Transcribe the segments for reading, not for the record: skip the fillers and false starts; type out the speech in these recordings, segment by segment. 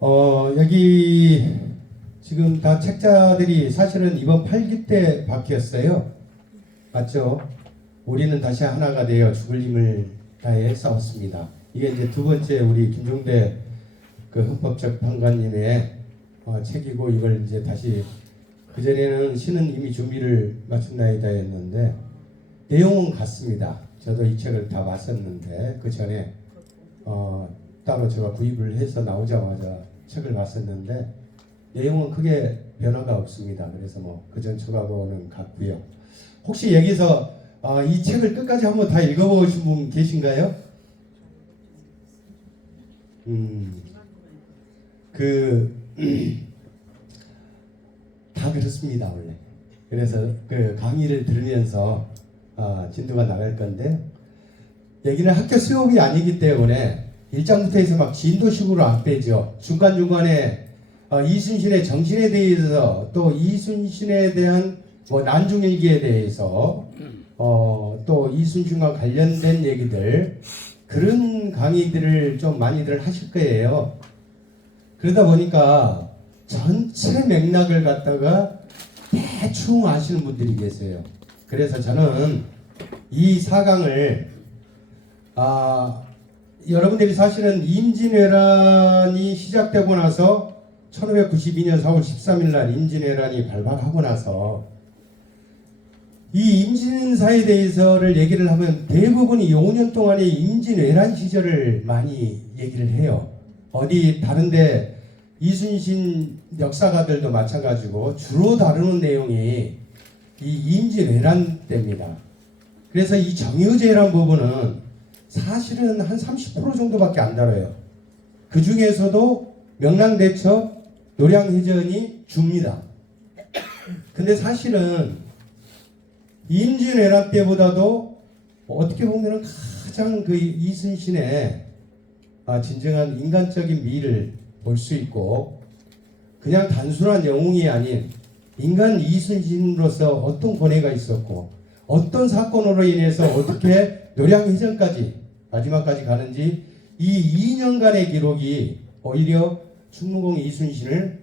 여기 지금 다 책자들이 사실은 이번 8기 때 바뀌었어요. 맞죠? 우리는 다시 하나가 되어 죽을 힘을 다해 싸웠습니다. 이게 이제 두 번째 우리 김종대 그 헌법재판관님의 책이고, 이걸 이제 다시, 그전에는 시는 이미 준비를 마쳤나이다 했는데 내용은 같습니다. 저도 이 책을 다 봤었는데, 그 전에 따로 제가 구입을 해서 나오자마자 책을 봤었는데 내용은 크게 변화가 없습니다. 그래서 뭐 그전 책하고는 같고요. 혹시 여기서 이 책을 끝까지 한번 다 읽어보신 분 계신가요? 다 그렇습니다, 원래. 그래서 그 강의를 들으면서 진도가 나갈 건데, 여기는 학교 수업이 아니기 때문에 1장부터 해서 막 진도식으로 안 빼죠. 중간중간에 이순신의 정신에 대해서, 또 이순신에 대한 뭐 난중일기에 대해서, 또 이순신과 관련된 얘기들, 그런 강의들을 좀 많이들 하실 거예요. 그러다 보니까 전체 맥락을 갖다가 대충 아시는 분들이 계세요. 그래서 저는 이 4강을 여러분들이 사실은 임진왜란이 시작되고 나서 1592년 4월 13일 날 임진왜란이 발발하고 나서 이 임진사에 대해서를 얘기를 하면 대부분이 5년 동안의 임진왜란 시절을 많이 얘기를 해요. 어디 다른데 이순신 역사가들도 마찬가지고 주로 다루는 내용이 이 임진왜란 때입니다. 그래서 이 정유제란 부분은 사실은 한 30% 정도밖에 안 다뤄요. 그 중에서도 명랑대첩, 노량해전이 줍니다. 근데 사실은 임진왜란 때보다도 어떻게 보면 가장 그 이순신의 진정한 인간적인 미를 볼 수 있고, 그냥 단순한 영웅이 아닌 인간 이순신으로서 어떤 고뇌가 있었고, 어떤 사건으로 인해서 어떻게 노량해전까지 마지막까지 가는지, 이 2년간의 기록이 오히려 충무공 이순신을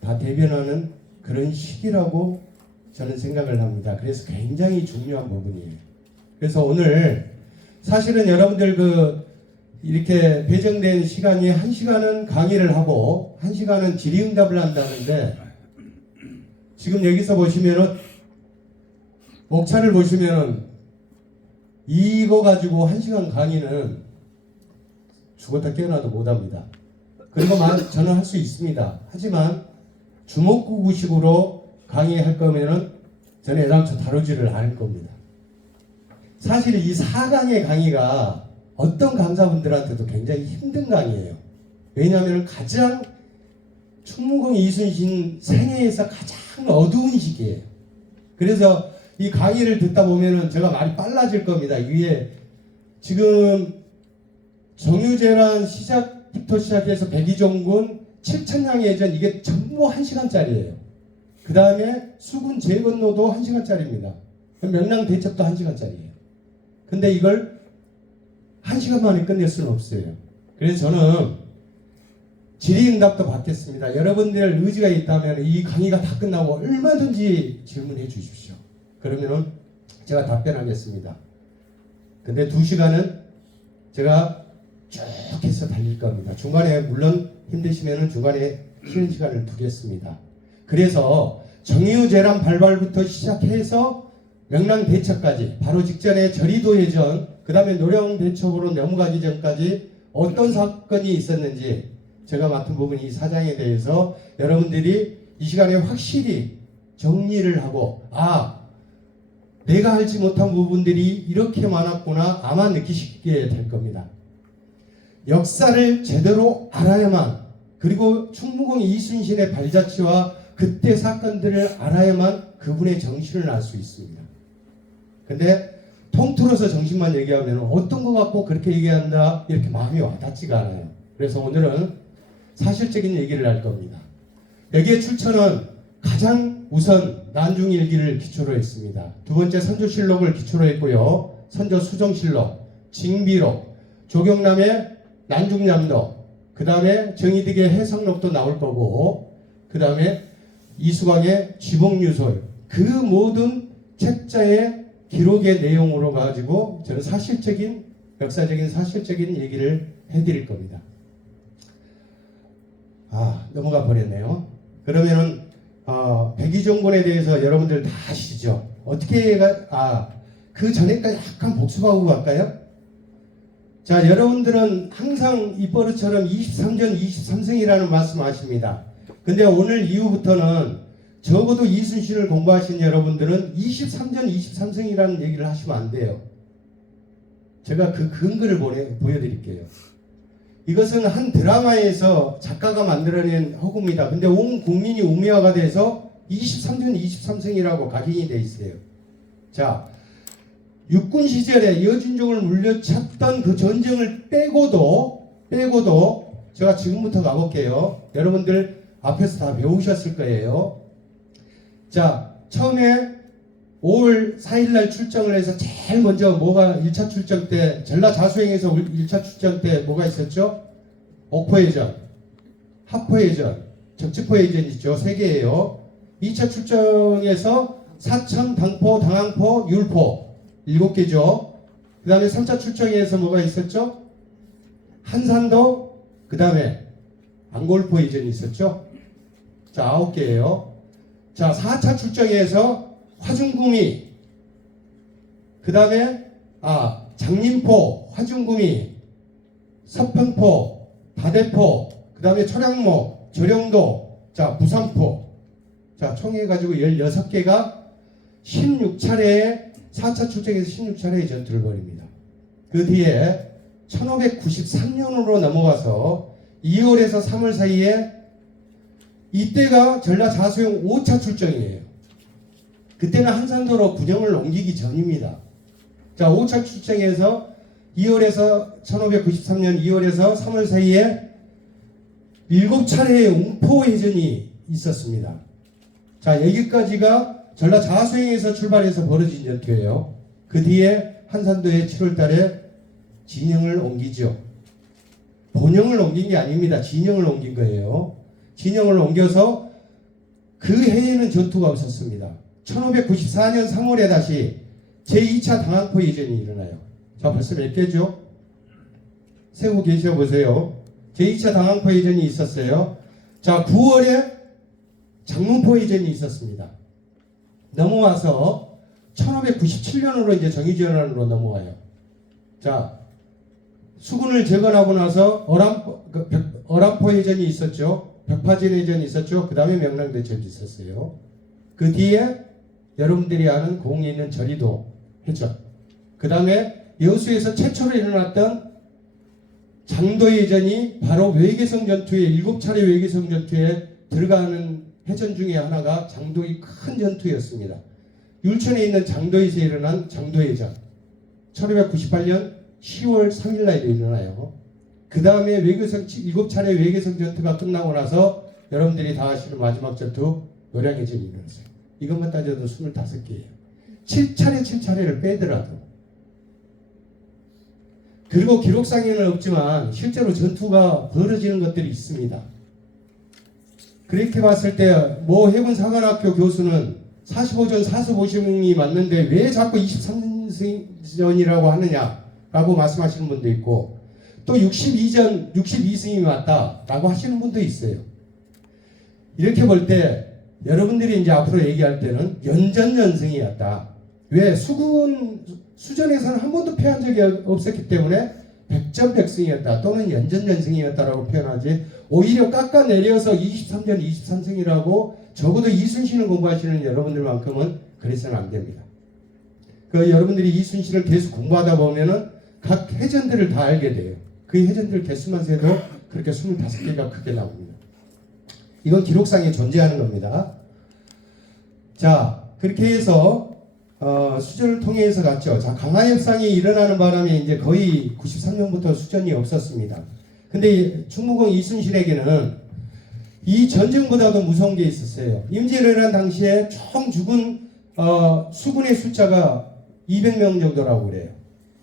다 대변하는 그런 시기라고 저는 생각을 합니다. 그래서 굉장히 중요한 부분이에요. 그래서 오늘 사실은 여러분들 이렇게 배정된 시간이 1시간은 강의를 하고 1시간은 질의응답을 한다는데, 지금 여기서 보시면은 목차를 보시면은 이거 가지고 1시간 강의는 죽었다 깨어나도 못합니다. 그리고 저는 할 수 있습니다. 하지만 주먹구구식으로 강의할 거면은 저는 애당초 다루지를 않을 겁니다. 사실 이 4강의 강의가 어떤 강사분들한테도 굉장히 힘든 강의예요. 왜냐하면 가장 충무공 이순신 생애에서 가장 어두운 시기예요. 그래서 이 강의를 듣다 보면은 제가 말이 빨라질 겁니다. 위에 지금 정유재란 시작부터 시작해서 백의종군, 칠천량예전, 이게 전부 1시간짜리예요. 그 다음에 수군 재건로도 1시간짜리입니다. 명랑대첩도 1시간짜리예요. 근데 이걸 1시간 만에 끝낼 수는 없어요. 그래서 저는 질의응답도 받겠습니다. 여러분들 의지가 있다면 이 강의가 다 끝나고 얼마든지 질문해 주십시오. 그러면은 제가 답변하겠습니다. 근데 2시간은 제가 쭉 해서 달릴 겁니다. 중간에 물론 힘드시면은 중간에 쉬는 시간을 두겠습니다. 그래서 정유재란 발발부터 시작해서 명랑대첩까지, 바로 직전에 저리도해전, 그 다음에 노량대첩으로 넘어가기 전까지 어떤 사건이 있었는지 제가 맡은 부분 이 4장에 대해서 여러분들이 이 시간에 확실히 정리를 하고, 내가 알지 못한 부분들이 이렇게 많았구나 아마 느끼시게 될 겁니다. 역사를 제대로 알아야만, 그리고 충무공 이순신의 발자취와 그때 사건들을 알아야만 그분의 정신을 알 수 있습니다. 근데 통틀어서 정신만 얘기하면 어떤 거 갖고 그렇게 얘기한다 이렇게 마음이 와닿지가 않아요. 그래서 오늘은 사실적인 얘기를 할 겁니다. 여기에 출처는 가장 우선 난중일기를 기초로 했습니다. 두 번째 선조실록을 기초로 했고요. 선조수정실록, 징비록, 조경남의 난중남록, 그 다음에 정의득의 해상록도 나올 거고, 그 다음에 이수광의 지복유설, 그 모든 책자의 기록의 내용으로 가지고 저는 사실적인, 역사적인 사실적인 얘기를 해드릴 겁니다. 넘어가 버렸네요. 그러면은 백의종군에 대해서 여러분들 다 아시죠? 어떻게 그 전에까지 약간 복습하고 갈까요? 자, 여러분들은 항상 이 버릇처럼 23전 23승이라는 말씀 하십니다. 근데 오늘 이후부터는 적어도 이순신을 공부하신 여러분들은 23전 23승이라는 얘기를 하시면 안 돼요. 제가 그 근거를 보여드릴게요. 이것은 한 드라마에서 작가가 만들어낸 허구입니다. 근데 온 국민이 우미화가 돼서 23전 23승이라고 각인이 돼 있어요. 자, 육군 시절에 여진족을 물려쳤던 그 전쟁을 빼고도 제가 지금부터 가볼게요. 여러분들 앞에서 다 배우셨을 거예요. 자, 처음에 5월 4일날 출정을 해서 제일 먼저 뭐가 1차 출정 때, 전라자수행에서 1차 출정 때 뭐가 있었죠? 옥포해전, 합포해전, 적지포해전 있죠. 3개예요. 2차 출정에서 사천, 당포, 당항포, 율포 7개죠. 그 다음에 3차 출정에서 뭐가 있었죠? 한산도, 그 다음에 안골포해전이 있었죠. 자, 9개예요. 자, 4차 출정에서 화중구미, 그 다음에 장림포, 화중구미, 서평포, 다대포, 그 다음에 초량목, 조령도, 자, 부산포. 자, 총 해가지고 16개가 16차례의 4차 출정에서 16차례의 전투를 벌입니다. 그 뒤에 1593년으로 넘어가서 2월에서 3월 사이에 이때가 전라자수행 5차 출정이에요. 그때는 한산도로 군영을 옮기기 전입니다. 자, 5차 출정에서 1593년 2월에서 3월 사이에 7차례의 웅포해전이 있었습니다. 자, 여기까지가 전라자수행에서 출발해서 벌어진 전투예요. 그 뒤에 한산도에 7월 달에 진영을 옮기죠. 본영을 옮긴 게 아닙니다. 진영을 옮긴 거예요. 진영을 옮겨서 그 해에는 전투가 없었습니다. 1594년 3월에 다시 제2차 당항포 해전이 일어나요. 자, 벌써 몇 개죠? 세고 계셔 보세요. 제2차 당항포 해전이 있었어요. 자, 9월에 장문포 해전이 있었습니다. 넘어와서 1597년으로 이제 정의전환으로 넘어와요. 자, 수군을 재건하고 나서 어람포 해전이 있었죠. 벽파진 해전이 있었죠. 그 다음에 명랑대첩이 있었어요. 그 뒤에 여러분들이 아는 공에 있는 저리도 해전. 그 다음에 여수에서 최초로 일어났던 장도해전이 바로 외계성 전투에 7차례 외계성 전투에 들어가는 해전 중에 하나가 장도의 큰 전투였습니다. 율천에 있는 장도에서 일어난 장도해전. 1598년 10월 3일 날에 일어나요. 그 다음에 외계성 7차례 외계성 전투가 끝나고 나서 여러분들이 다 아시는 마지막 전투 노량해전이 일어났어요. 이것만 따져도 25개예요. 7차례를 빼더라도. 그리고 기록상에는 없지만 실제로 전투가 벌어지는 것들이 있습니다. 그렇게 봤을 때 뭐 해군사관학교 교수는 45전 45승이 맞는데 왜 자꾸 23전이라고 하느냐라고 말씀하시는 분도 있고, 또 62전 62승이 맞다라고 하시는 분도 있어요. 이렇게 볼 때 여러분들이 이제 앞으로 얘기할 때는 연전연승이었다. 왜? 수전에서는 한 번도 패한 적이 없었기 때문에 백전백승이었다 또는 연전연승이었다라고 표현하지, 오히려 깎아내려서 23전 23승이라고 적어도 이순신을 공부하시는 여러분들만큼은 그래서는 안 됩니다. 여러분들이 이순신을 계속 공부하다 보면은 각 해전들을 다 알게 돼요. 그 해전들 개수만 세도 그렇게 25개가 크게 나옵니다. 이건 기록상에 존재하는 겁니다. 자, 그렇게 해서 수전을 통해서 갔죠. 자, 강화협상이 일어나는 바람에 이제 거의 93년부터 수전이 없었습니다. 근데 충무공 이순신에게는 이 전쟁보다도 무서운 게 있었어요. 임진왜란 당시에 총 죽은 수군의 숫자가 200명 정도라고 그래요.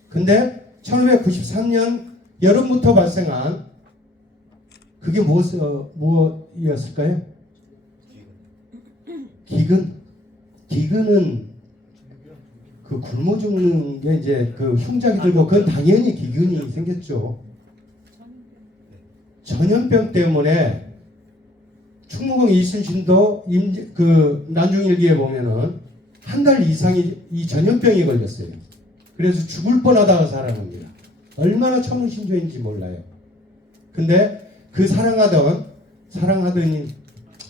근데 1593년 여름부터 발생한 그게 뭐였을까요? 기근. 기근은 그 굶어 죽는 게 이제 그 흉작이 들고 그건 당연히 기근이 생겼죠. 전염병 때문에 충무공 이순신도 그 난중일기에 보면은 한 달 이상이 이 전염병에 걸렸어요. 그래서 죽을 뻔하다가 살아납니다. 얼마나 천문신조인지 몰라요. 근데 그 사랑하던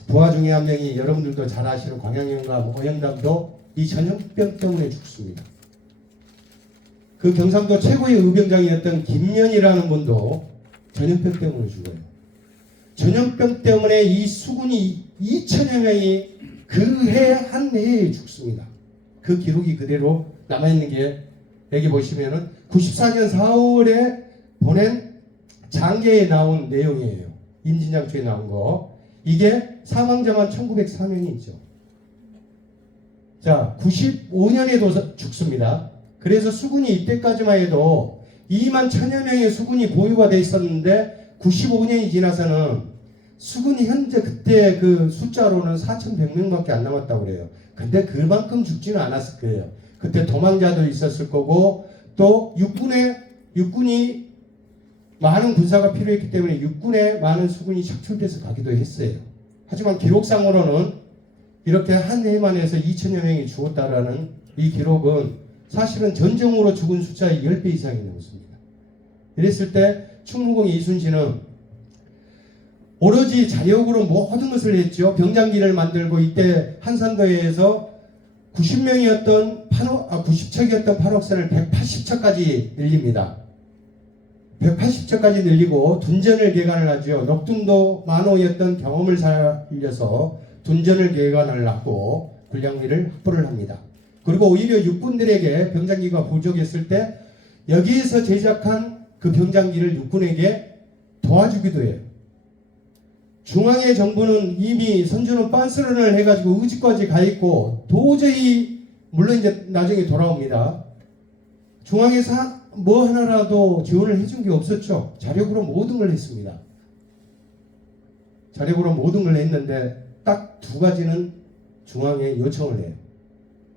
부하 중에 한 명이 여러분들도 잘 아시는 광양연가 오영담도 이 전염병 때문에 죽습니다. 그 경상도 최고의 의병장이었던 김연이라는 분도 전염병 때문에 죽어요. 전염병 때문에 이 수군이 2천여 명이 그 해 한 해에 죽습니다. 그 기록이 그대로 남아있는 게 여기 보시면은 94년 4월에 보낸 장계에 나온 내용이에요. 임진장초에 나온 거. 이게 사망자만 1904명이 있죠. 자, 95년에도 죽습니다. 그래서 수군이 이때까지만 해도 2만 1000여 명의 수군이 보유가 돼 있었는데 95년이 지나서는 수군이 현재 그때 그 숫자로는 4100명밖에 안 남았다고 그래요. 근데 그만큼 죽지는 않았을 거예요. 그때 도망자도 있었을 거고 또 육군이 많은 군사가 필요했기 때문에 육군에 많은 수군이 착출돼서 가기도 했어요. 하지만 기록상으로는 이렇게 한 해만 해서 2천여 명이 죽었다라는 이 기록은 사실은 전쟁으로 죽은 숫자의 10배 이상이 넘습니다. 이랬을 때 충무공 이순신은 오로지 자력으로 모든 것을 했죠. 병장기를 만들고 이때 한산도에서 90척이었던 판옥선을 180척까지 늘립니다. 180척까지 늘리고 둔전을 개간을 하죠. 녹둔도 만호였던 경험을 살려서 둔전을 개간을 하고 군량미를 확보를 합니다. 그리고 오히려 육군들에게 병장기가 부족했을 때 여기에서 제작한 그 병장기를 육군에게 도와주기도 해요. 중앙의 정부는 이미 선주는 빤스런을 해가지고 의지까지 가 있고 도저히 물론 이제 나중에 돌아옵니다. 중앙에서 뭐 하나라도 지원을 해준 게 없었죠. 자력으로 모든 걸 했습니다. 자력으로 모든 걸 했는데 딱 두 가지는 중앙에 요청을 해요.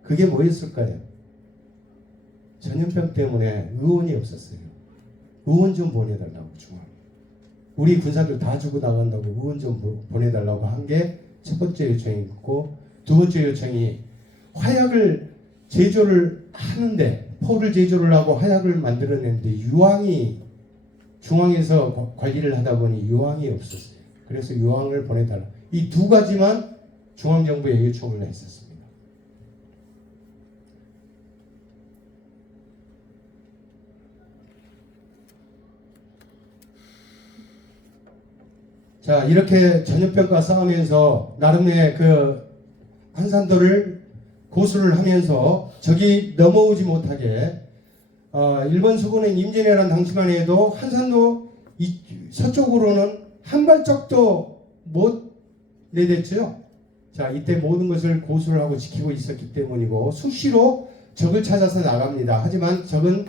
그게 뭐였을까요? 전염병 때문에 의원이 없었어요. 의원 좀 보내달라고 중앙에. 우리 군사들 다 죽어 나간다고 의원 좀 보내달라고 한 게 첫 번째 요청이고 두 번째 요청이 화약을 제조를 하는데 포를 제조를 하고 화약을 만들어냈는데 유황이 중앙에서 관리를 하다 보니 유황이 없었어요. 그래서 유황을 보내달라. 이 두 가지만 중앙정부에 요청을 했었습니다. 자, 이렇게 전염병과 싸우면서 나름의 그 한산도를 고수를 하면서 적이 넘어오지 못하게 일본 수군은 임진왜란 당시만 해도 한산도 서쪽으로는 한 발짝도 못 내댔죠. 자, 이때 모든 것을 고수를 하고 지키고 있었기 때문이고 수시로 적을 찾아서 나갑니다. 하지만 적은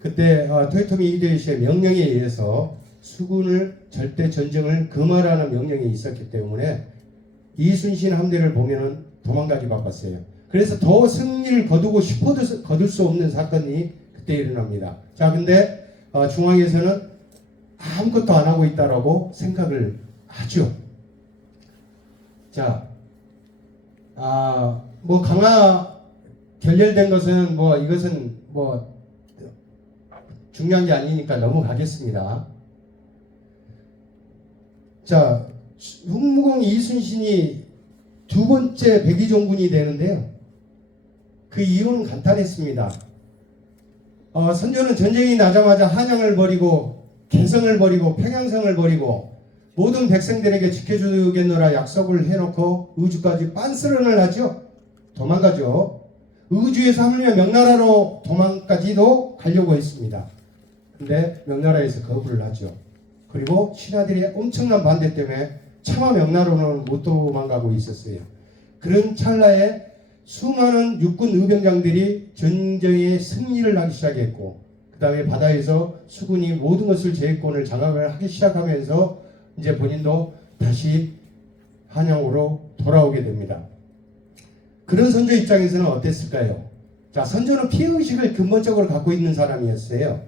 그때 토요토미 히데요시의 명령에 의해서 수군을 절대 전쟁을 금하라는 명령이 있었기 때문에 이순신 함대를 보면은 도망가기 바빴어요. 그래서 더 승리를 거두고 싶어도 거둘 수 없는 사건이 그때 일어납니다. 자, 근데 중앙에서는 아무것도 안 하고 있다라고 생각을 하죠. 자, 뭐 강화 결렬된 것은 뭐 이것은 뭐 중요한 게 아니니까 넘어가겠습니다. 자, 흥무공 이순신이 두 번째 백의종군이 되는데요. 그 이유는 간단했습니다. 선조는 전쟁이 나자마자 한양을 버리고 개성을 버리고 평양성을 버리고 모든 백성들에게 지켜주겠노라 약속을 해놓고 의주까지 빤스런을 하죠. 도망가죠. 의주에서 하물며 명나라로 도망까지도 가려고 했습니다. 근데 명나라에서 거부를 하죠. 그리고 신하들의 엄청난 반대 때문에 차마 명나라로는 못 도망가고 있었어요. 그런 찰나에 수많은 육군 의병장들이 전쟁에 승리를 하기 시작했고 그 다음에 바다에서 수군이 모든 것을 제해권을 장악을 하기 시작하면서 이제 본인도 다시 한양으로 돌아오게 됩니다. 그런 선조 입장에서는 어땠을까요? 자, 선조는 피해의식을 근본적으로 갖고 있는 사람이었어요.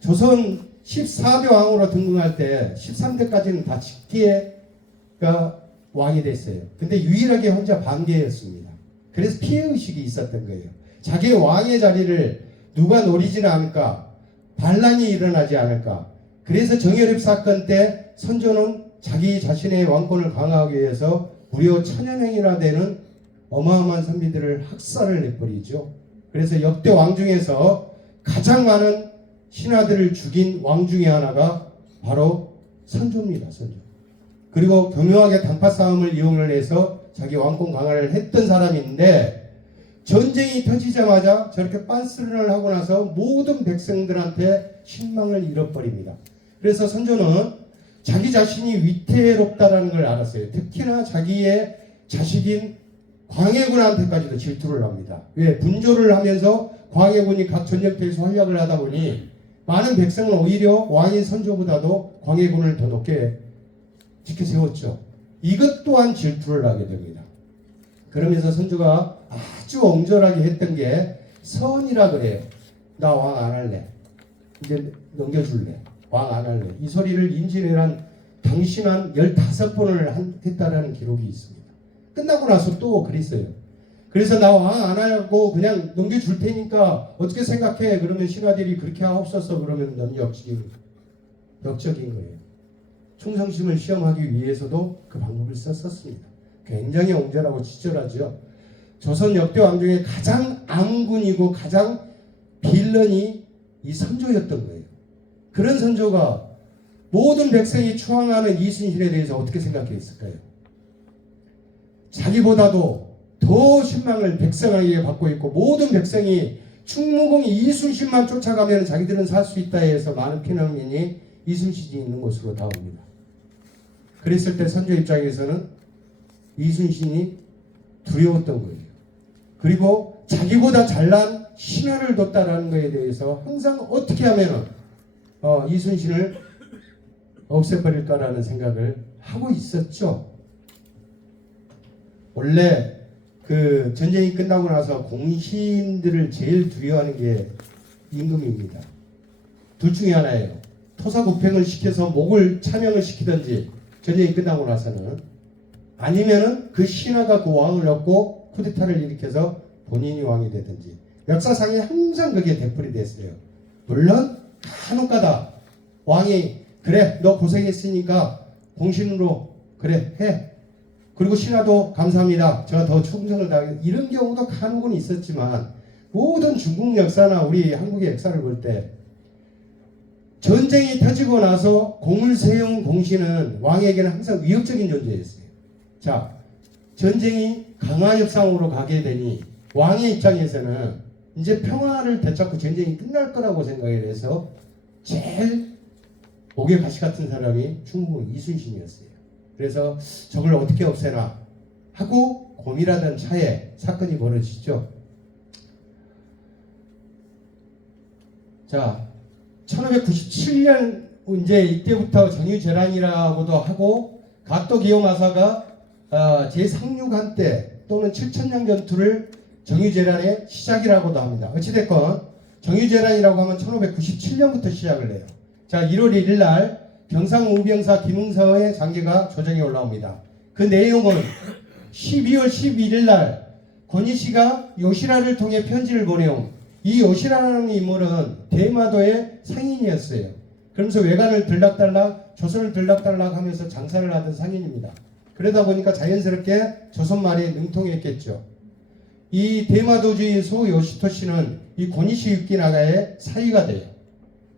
조선 14대 왕으로 등극할 때 13대까지는 다 직계가 왕이 됐어요. 근데 유일하게 혼자 반계였습니다. 그래서 피해의식이 있었던 거예요. 자기 왕의 자리를 누가 노리지는 않을까? 반란이 일어나지 않을까? 그래서 정여립 사건 때 선조는 자기 자신의 왕권을 강화하기 위해서 무려 1000여 명이나 되는 어마어마한 선비들을 학살을 해버리죠. 그래서 역대 왕 중에서 가장 많은 신하들을 죽인 왕 중에 하나가 바로 선조입니다. 선조. 그리고 교묘하게 단파 싸움을 이용을 해서 자기 왕권 강화를 했던 사람인데, 전쟁이 터지자마자 저렇게 빤스런을 하고 나서 모든 백성들한테 신망을 잃어버립니다. 그래서 선조는 자기 자신이 위태롭다라는 걸 알았어요. 특히나 자기의 자식인 광해군한테까지도 질투를 합니다. 왜? 분조를 하면서 광해군이 각 전쟁터에서 활약을 하다 보니 많은 백성은 오히려 왕인 선조보다도 광해군을 더 높게 지켜세웠죠. 이것 또한 질투를 하게 됩니다. 그러면서 선조가 아주 옹졸하게 했던 게 선이라 그래요. 나 왕 안 할래. 이제 넘겨줄래. 왕 안 할래. 이 소리를 임진왜란 당신 한 15번을 했다라는 기록이 있습니다. 끝나고 나서 또 그랬어요. 그래서 나 왕 안 하고 그냥 넘겨줄 테니까 어떻게 생각해? 그러면 신하들이 그렇게 하옵소서. 그러면 넌 역적인 거예요. 충성심을 시험하기 위해서도 그 방법을 썼었습니다. 굉장히 옹졸하고 치졸하죠. 조선 역대 왕 중에 가장 암군이고 가장 빌런이 이 선조였던 거예요. 그런 선조가 모든 백성이 추앙하는 이순신에 대해서 어떻게 생각했을까요? 자기보다도 더 신망을 백성에게 받고 있고, 모든 백성이 충무공 이순신만 쫓아가면 자기들은 살 수 있다 해서 많은 피난민이 이순신이 있는 곳으로 다 옵니다. 그랬을 때 선조 입장에서는 이순신이 두려웠던 거예요. 그리고 자기보다 잘난 신하를 뒀다라는 것에 대해서 항상 어떻게 하면 이순신을 없애버릴까라는 생각을 하고 있었죠. 원래 그 전쟁이 끝나고 나서 공신들을 제일 두려워하는 게 임금입니다. 둘 중에 하나예요. 토사구팽을 시켜서 목을 차명을 시키든지 전쟁이 끝나고 나서는, 아니면은 그 신하가 그 왕을 얻고 쿠데타를 일으켜서 본인이 왕이 되든지. 역사상에 항상 그게 되풀이 됐어요. 물론 간혹가다 왕이 그래 너 고생했으니까 공신으로 그래 해. 그리고 신하도 감사합니다. 제가 더 충성을 다하겠. 이런 경우도 간혹은 있었지만, 모든 중국 역사나 우리 한국의 역사를 볼 때 전쟁이 터지고 나서 공을 세운 공신은 왕에게는 항상 위협적인 존재였어요. 자, 전쟁이 강화협상으로 가게 되니 왕의 입장에서는 이제 평화를 되찾고 전쟁이 끝날 거라고 생각을 해서 제일 목에 가시 같은 사람이 충무공 이순신이었어요. 그래서 저걸 어떻게 없애나 하고 고민하던 차에 사건이 벌어지죠. 자, 1597년 이제 이때부터 정유재란이라고도 하고, 가토 기요마사가 제3류간 때 또는 7천년 전투를 정유재란의 시작이라고도 합니다. 어찌됐건 정유재란이라고 하면 1597년부터 시작을 해요. 자, 1월 1일 날 경상우병사 김응서의 장계가 조정에 올라옵니다. 그 내용은 12월 11일 날 권희씨가 요시라를 통해 편지를 보내온, 이 요시라라는 인물은 대마도의 상인이었어요. 그러면서 외관을 들락달락, 조선을 들락달락 하면서 장사를 하던 상인입니다. 그러다 보니까 자연스럽게 조선말에 능통했겠죠. 이 대마도주의 소 요시토 씨는 이 고니시 유키나가의 사위가 돼요.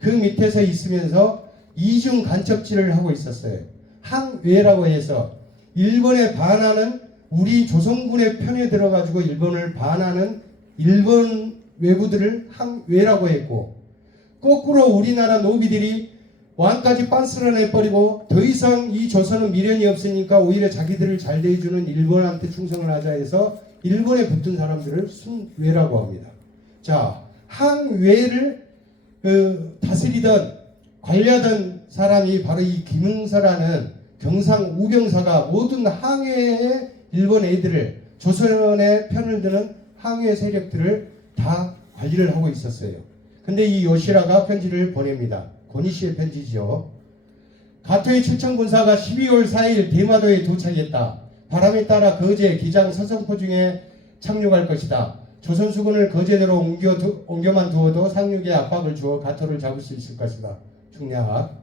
그 밑에서 있으면서 이중 간첩질을 하고 있었어요. 항외라고 해서 일본에 반하는, 우리 조선군의 편에 들어가지고 일본을 반하는 일본 외구들을 항외라고 했고, 거꾸로 우리나라 노비들이 왕까지 빤스를 내버리고 더 이상 이 조선은 미련이 없으니까 오히려 자기들을 잘 대해주는 일본한테 충성을 하자 해서 일본에 붙은 사람들을 순외라고 합니다. 자, 항외를 다스리던 관리하던 사람이 바로 이 김응서라는 경상 우병사가 모든 항해의 일본 애들을 조선의 편을 드는 항해 세력들을 다 관리를 하고 있었어요. 근데 이 요시라가 편지를 보냅니다. 고니시의 편지죠. 가토의 출청군사가 12월 4일 대마도에 도착했다. 바람에 따라 거제, 기장, 서성포 중에 착륙할 것이다. 조선 수군을 거제대로 옮겨만 두어도 상륙에 압박을 주어 가토를 잡을 수 있을 것이다. 중략.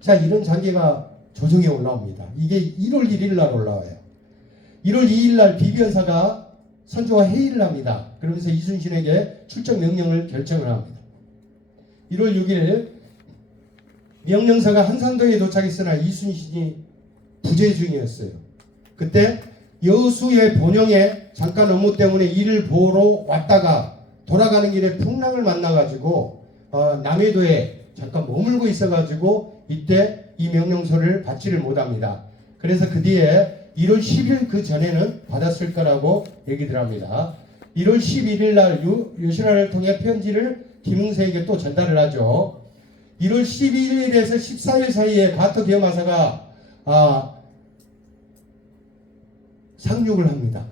자, 이런 장계가 조정에 올라옵니다. 이게 1월 1일 날 올라와요. 1월 2일 날 비변사가 선조와 회의를 합니다. 그러면서 이순신에게 출정 명령을 결정을 합니다. 1월 6일 명령서가 한산도에 도착했으나 이순신이 부재 중이었어요. 그때 여수의 본영에 잠깐 업무 때문에 일을 보러 왔다가 돌아가는 길에 풍랑을 만나가지고 남해도에 잠깐 머물고 있어가지고 이때 이 명령서를 받지를 못합니다. 그래서 그 뒤에 1월 10일 그 전에는 받았을 거라고 얘기들 합니다. 1월 11일 날 요시라를 통해 편지를 김응세에게 또 전달을 하죠. 1월 11일에서 14일 사이에 가토 기요마사가 상륙을 합니다.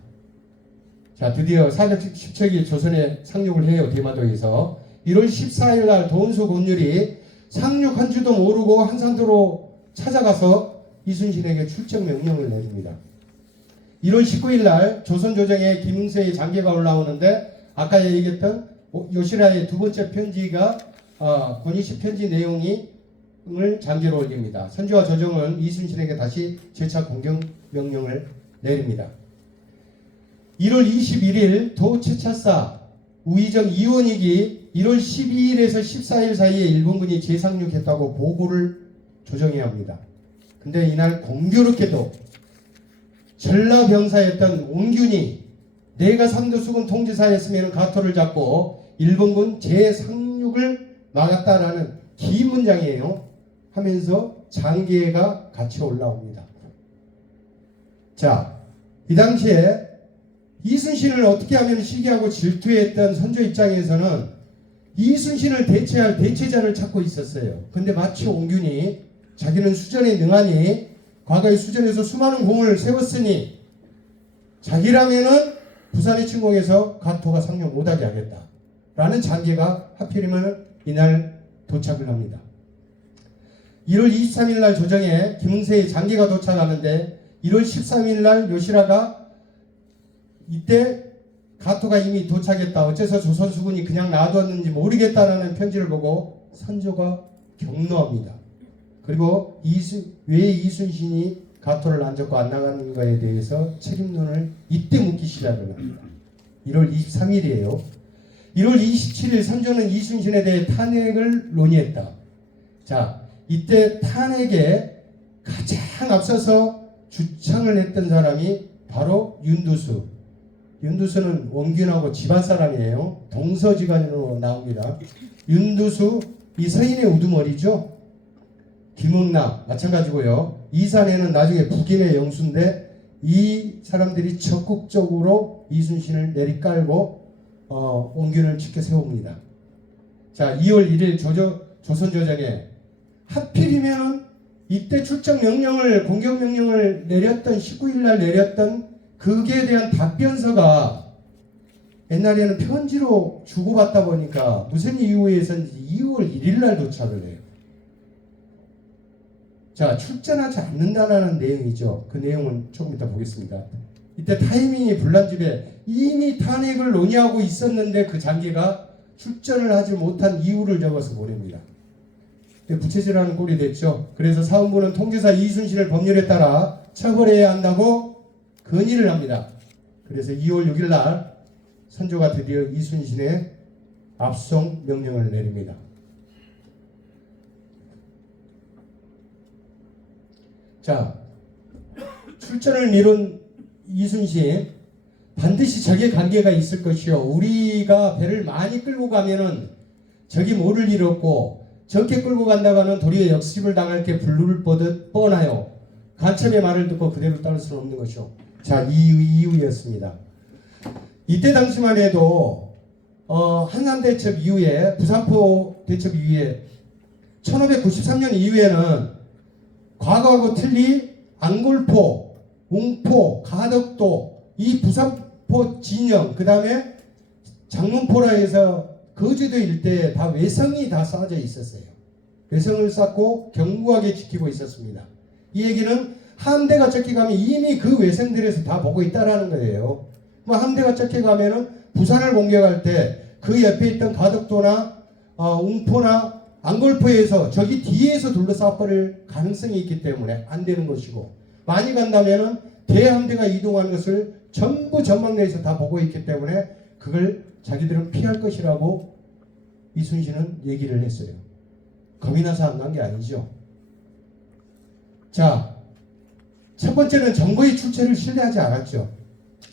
자, 드디어 417기 조선에 상륙을 해요. 대마도에서. 1월 14일 날 도은수 곤율이 상륙한 줄도 모르고 한산도로 찾아가서 이순신에게 출정 명령을 내립니다. 1월 19일 날 조선조정에 김응세의 장계가 올라오는데 아까 얘기했던 요시라의 두 번째 편지가 고니시 편지 내용을 장계로 올립니다. 선조와 조정은 이순신에게 다시 재차 공격 명령을 내립니다. 1월 21일 도체차사 우의정 이원익이 1월 12일에서 14일 사이에 일본군이 재상륙했다고 보고를 조정해야 합니다. 근데 이날 공교롭게도 전라병사였던 옹균이 내가 삼도수군 통지사였으면 가토를 잡고 일본군 재상륙을 막았다라는 긴 문장이에요. 하면서 장계가 같이 올라옵니다. 자, 이 당시에 이순신을 어떻게 하면 시기하고 질투했던 선조 입장에서는 이순신을 대체할 대체자를 찾고 있었어요. 근데 마치 옹균이 자기는 수전에 능하니 과거에 수전에서 수많은 공을 세웠으니 자기라면은 부산의 침공에서 가토가 상륙 못하게 하겠다 라는 장계가 하필이면 이날 도착을 합니다. 1월 23일 날 조정에 김응세의 장계가 도착하는데 1월 13일 날 요시라가 이때 가토가 이미 도착했다. 어째서 조선 수군이 그냥 놔두었는지 모르겠다라는 편지를 보고 선조가 격노합니다. 그리고 왜 이순신이 가토를 안 잡고 안 나가는 거에 대해서 책임론을 이때 묻기 시작을 합니다. 1월 23일이에요. 1월 27일 선조는 이순신에 대해 탄핵을 논의했다. 자, 이때 탄핵에 가장 앞서서 주창을 했던 사람이 바로 윤두수. 윤두수는 원균하고 집안 사람이에요. 동서지간으로 나옵니다. 윤두수, 이 서인의 우두머리죠. 김응남 마찬가지고요. 이산에는 나중에 북인의 영수인데 이 사람들이 적극적으로 이순신을 내리깔고 원균을 지켜 세웁니다. 자, 2월 1일 조선조정에 하필이면 이때 출정 명령을 공격 명령을 내렸던 19일 날 내렸던 그에 대한 답변서가 옛날에는 편지로 주고받다 보니까 무슨 이유에서인지 2월 1일 날 도착을 해요. 자, 출전하지 않는다라는 내용이죠. 그 내용은 조금 이따 보겠습니다. 이때 타이밍이 불난집에 이미 탄핵을 논의하고 있었는데 그 장계가 출전을 하지 못한 이유를 적어서 보냅니다. 부채질하는 꼴이 됐죠. 그래서 사헌부는 통지사 이순신을 법률에 따라 처벌해야 한다고 건의를 합니다. 그래서 2월 6일 날 선조가 드디어 이순신의 압송 명령을 내립니다. 자, 출전을 미룬 이순신 반드시 적의 관계가 있을 것이요. 우리가 배를 많이 끌고 가면은 적이 모를 일 없고 적게 끌고 간다가는 도리어 역습을 당할 게 불룰 뻔하여 간첩의 말을 듣고 그대로 따를 수는 없는 것이요. 자, 이 이유였습니다. 이때 당시만 해도 한산 대첩 이후에 부산포 대첩 이후에 1593년 이후에는 과거하고 틀리 안골포, 웅포, 가덕도, 이 부산포 진영, 그 다음에 장문포라 해서 거제도 일대에 다 외성이 다 쌓여져 있었어요. 외성을 쌓고 견고하게 지키고 있었습니다. 이 얘기는 함대가 쫓겨가면 이미 그 외성들에서 다 보고 있다라는 거예요. 뭐 함대가 쫓겨가면은 부산을 공격할 때 그 옆에 있던 가덕도나 웅포나 안골포에서 저기 뒤에서 둘러싸버릴 가능성이 있기 때문에 안 되는 것이고, 많이 간다면은 대함대가 이동하는 것을 전부 전망대에서 다 보고 있기 때문에 그걸 자기들은 피할 것이라고 이순신은 얘기를 했어요. 겁이 나서 안 간 게 아니죠. 자, 첫 번째는 정보의 출처를 신뢰하지 않았죠.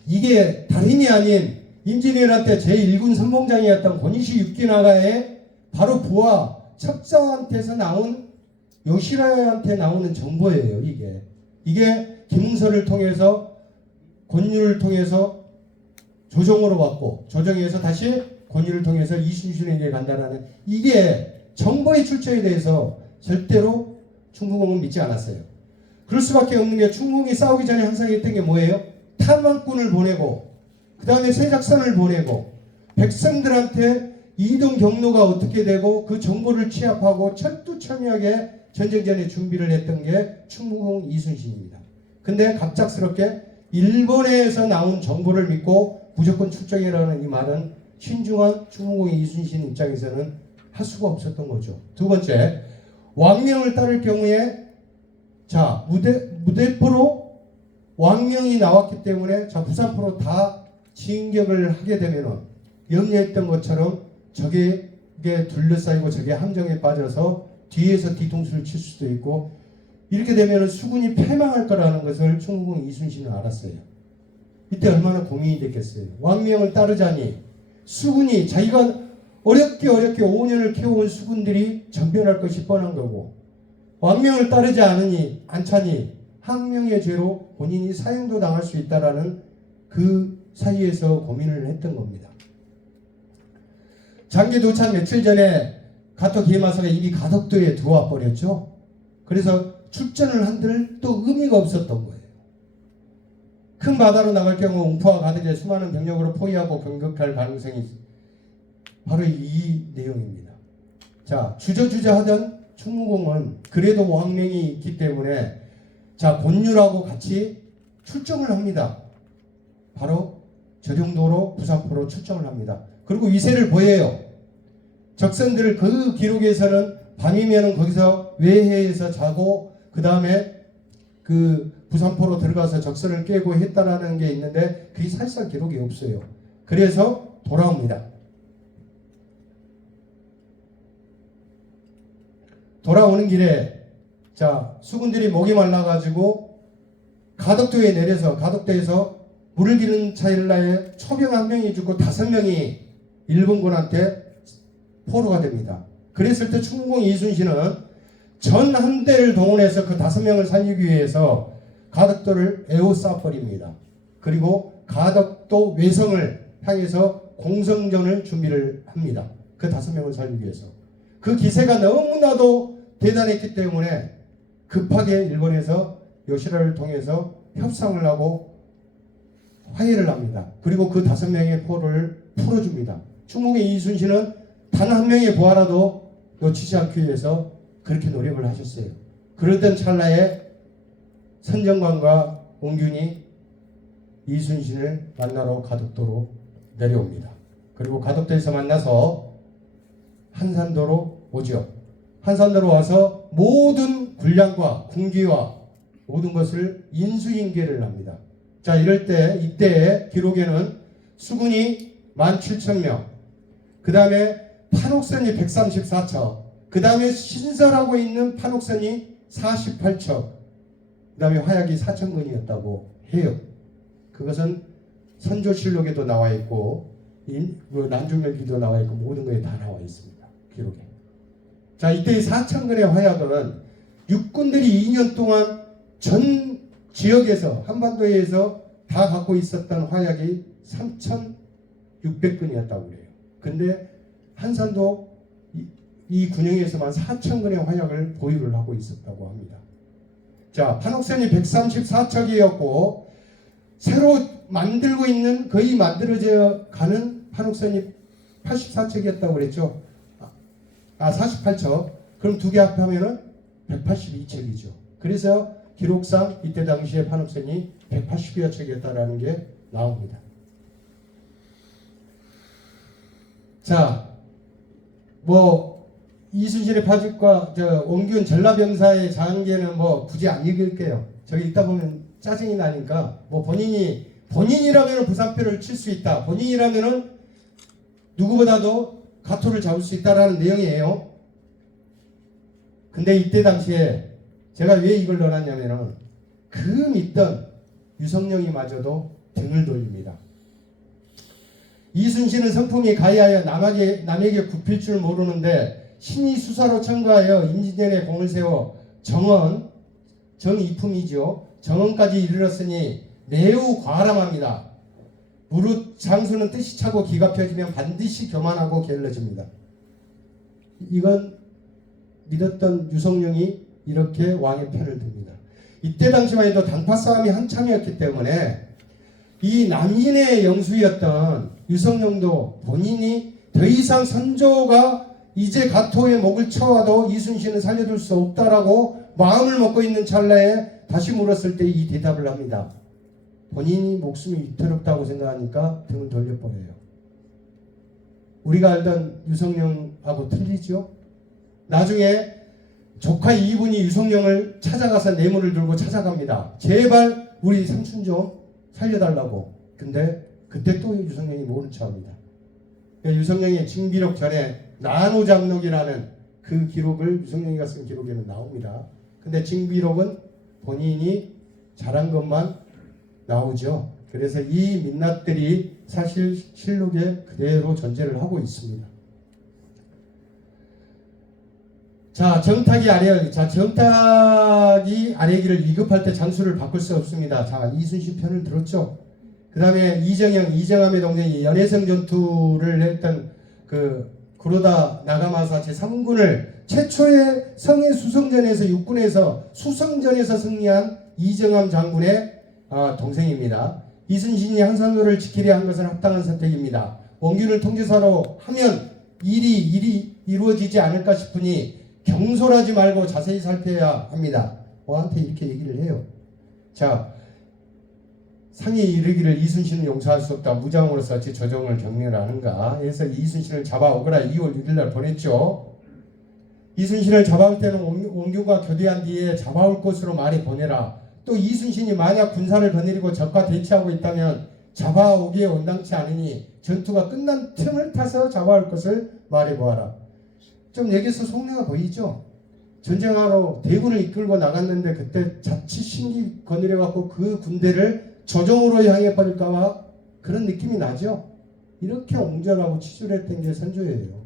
이게 다름이 아닌 임진왜란 때 제1군 선봉장이었던 권위시 육기나가의 바로 부하 첩자한테서 나온 요시라한테 나오는 정보예요. 이게 김웅서를 통해서 권유를 통해서 조정으로 받고, 조정에서 다시 권유를 통해서 이순신에게 간다라는, 이게 정보의 출처에 대해서 절대로 충무공은 믿지 않았어요. 그럴 수밖에 없는 게, 충무공이 싸우기 전에 항상 했던 게 뭐예요? 탐방꾼을 보내고, 그 다음에 세작선을 보내고, 백성들한테 이동 경로가 어떻게 되고 그 정보를 취합하고 철두철미하게 전쟁 전에 준비를 했던 게 충무공 이순신입니다. 근데 갑작스럽게 일본에서 나온 정보를 믿고 무조건 출정이라는 이 말은 신중한 충무공 이순신 입장에서는 할 수가 없었던 거죠. 두 번째, 왕명을 따를 경우에, 자, 무대포로 왕명이 나왔기 때문에, 자, 부산포로 다 진격을 하게 되면은 염려했던 것처럼 적에게 둘러싸이고 적의 함정에 빠져서 뒤에서 뒤통수를 칠 수도 있고, 이렇게 되면은 수군이 패망할 거라는 것을 충무공 이순신은 알았어요. 이때 얼마나 고민이 됐겠어요. 왕명을 따르자니 수군이, 자기가 어렵게 5년을 키워온 수군들이 전변할 것이 뻔한 거고, 왕명을 따르지 않자니 항명의 죄로 본인이 사형도 당할 수 있다라는 그 사이에서 고민을 했던 겁니다. 장기 도착 며칠 전에 가토 기마사가 이미 가덕도에 들어와 버렸죠. 그래서 출전을 한들 또 의미가 없었던 거예요. 큰 바다로 나갈 경우 웅포와 가덕에 수많은 병력으로 포위하고 공격할 가능성이 바로 이 내용입니다. 자, 주저주저 하던 충무공은 그래도 왕명이 있기 때문에, 자, 권율하고 같이 출정을 합니다. 바로 저 정도로 부산포로 출정을 합니다. 그리고 위세를 보여요. 적선들 그 기록에서는 밤이면은 거기서 외해에서 자고, 그 다음에 그 부산포로 들어가서 적선을 깨고 했다라는 게 있는데 그게 사실상 기록이 없어요. 그래서 돌아옵니다. 돌아오는 길에, 자, 수군들이 목이 말라가지고 가덕도에 내려서, 가덕도에서 물을 기른 차일라에 초병 1명이 죽고 5명이 일본군한테 포로가 됩니다. 그랬을 때 충무공 이순신은 전 함대를 동원해서 그 5명을 살리기 위해서 가덕도를 에워싸버립니다. 그리고 가덕도 외성을 향해서 공성전을 준비를 합니다. 그 5명을 살리기 위해서. 그 기세가 너무나도 대단했기 때문에 급하게 일본에서 요시라를 통해서 협상을 하고 화해를 합니다. 그리고 그 5명의 포로를 풀어줍니다. 충무공 이순신은 단 한 명의 부하라도 놓치지 않기 위해서 그렇게 노력을 하셨어요. 그러던 찰나에 선정관과 옹균이 이순신을 만나러 가덕도로 내려옵니다. 그리고 가덕도에서 만나서 한산도로 오죠. 한산도로 와서 모든 군량과 군기와 모든 것을 인수인계를 합니다. 자, 이럴 때, 이때의 기록에는 수군이 17,000명, 그 다음에 판옥선이 134척, 그 다음에 신설하고 있는 판옥선이 48척, 그 다음에 화약이 4,000건이었다고 해요. 그것은 선조실록에도 나와 있고, 난중일기도 나와 있고, 모든 거에 다 나와 있습니다. 기록에. 자, 이때 4,000건의 화약은 육군들이 2년 동안 전 지역에서, 한반도에서 다 갖고 있었던 화약이 3,600건이었다고 그래요. 근데 한산도 이 군영에서만 4,000건의 화약을 보유를 하고 있었다고 합니다. 자, 판옥선이 134척이었고 새로 만들고 있는 거의 만들어져 가는 판옥선이 84척이었다고 그랬죠. 48척. 그럼 두 개 합하면은 182척이죠. 그래서 기록상 이때 당시에 판옥선이 180여 척이었다라는 게 나옵니다. 자, 뭐 이순신의 파직과 원균 전라병사의 장계는 뭐 굳이 안 읽을게요. 저기 읽다 보면 짜증이 나니까 뭐 본인이라면 부산표를 칠 수 있다. 본인이라면은 누구보다도 가토를 잡을 수 있다라는 내용이에요. 근데 이때 당시에 제가 왜 이걸 넣어놨냐면은 그 믿던 유성룡이마저도 등을 돌립니다. 이순신은 성품이 가이하여 남에게 굽힐 줄 모르는데 신이 수사로 청구하여 임진년에 공을 세워 정이품이죠. 정원까지 이르렀으니 매우 과람합니다. 무릇 장수는 뜻이 차고 기가 펴지면 반드시 교만하고 게을러집니다. 이건 믿었던 유성룡이 이렇게 왕의 편을 듭니다. 이때 당시만 해도 당파 싸움이 한창이었기 때문에 이 남인의 영수였던 유성룡도 본인이 더 이상 선조가 이제 가토의 목을 쳐와도 이순신은 살려둘 수 없다라고 마음을 먹고 있는 찰나에 다시 물었을 때 이 대답을 합니다. 본인이 목숨이 위태롭다고 생각하니까 등을 돌려버려요. 우리가 알던 유성룡하고 틀리죠? 나중에 조카 이분이 유성룡을 찾아가서 뇌물을 들고 찾아갑니다. 제발 우리 삼촌 좀 살려달라고. 근데 그때 또 유성룡이 모른 척합니다. 유성룡의 징비록 전에 나노장록이라는 그 기록을 유성룡이가 쓴 기록에는 나옵니다. 근데 징비록은 본인이 잘한 것만 나오죠. 그래서 이 민낯들이 사실 실록에 그대로 존재를 하고 있습니다. 자, 정탁이 아래기를 위급할 때 장수를 바꿀 수 없습니다. 자, 이순신 편을 들었죠. 그 다음에 이정함의 동생이 연해성 전투를 했던 그 구로다 나가마사 제3군을 최초의 성해 수성전에서 육군에서 수성전에서 승리한 이정함 장군의 동생입니다. 이순신이 한산도를 지키려 한 것은 합당한 선택입니다. 원균을 통제사로 하면 일이 이루어지지 않을까 싶으니 경솔하지 말고 자세히 살펴야 합니다. 저한테 이렇게 얘기를 해요. 자, 상이 이르기를 이순신은 용서할 수 없다. 무장으로서 제 조정을 경멸하는가. 그래서 이순신을 잡아오거라 2월 6일날 보냈죠. 이순신을 잡아올 때는 원균과 교대한 뒤에 잡아올 곳으로 말이 보내라. 또 이순신이 만약 군사를 거느리고 적과 대치하고 있다면 잡아오기에 온당치 않으니 전투가 끝난 틈을 타서 잡아올 것을 말해보아라. 좀 여기서 속내가 보이죠? 전쟁하러 대군을 이끌고 나갔는데 그때 자칫 신기 거느려갖고 그 군대를 조정으로 향해 버릴까봐 그런 느낌이 나죠? 이렇게 옹졸하고 치졸했던 게 선조예요.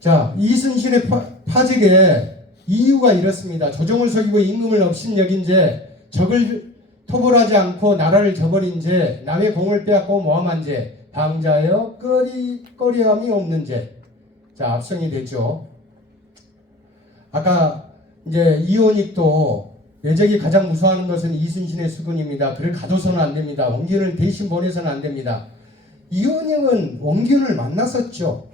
자, 이순신의 파직에 이유가 이렇습니다. 조정을 속이고 임금을 업신여긴 죄, 적을 토벌하지 않고 나라를 저버린 죄, 남의 공을 빼앗고 모함한 죄, 방자여 꺼리함이 없는 죄. 자, 압승이 됐죠. 아까 이제 이원익도 외적이 가장 무서워하는 것은 이순신의 수군입니다. 그를 가둬서는 안 됩니다. 원균을 대신 보내서는 안 됩니다. 이원익은 원균을 만났었죠.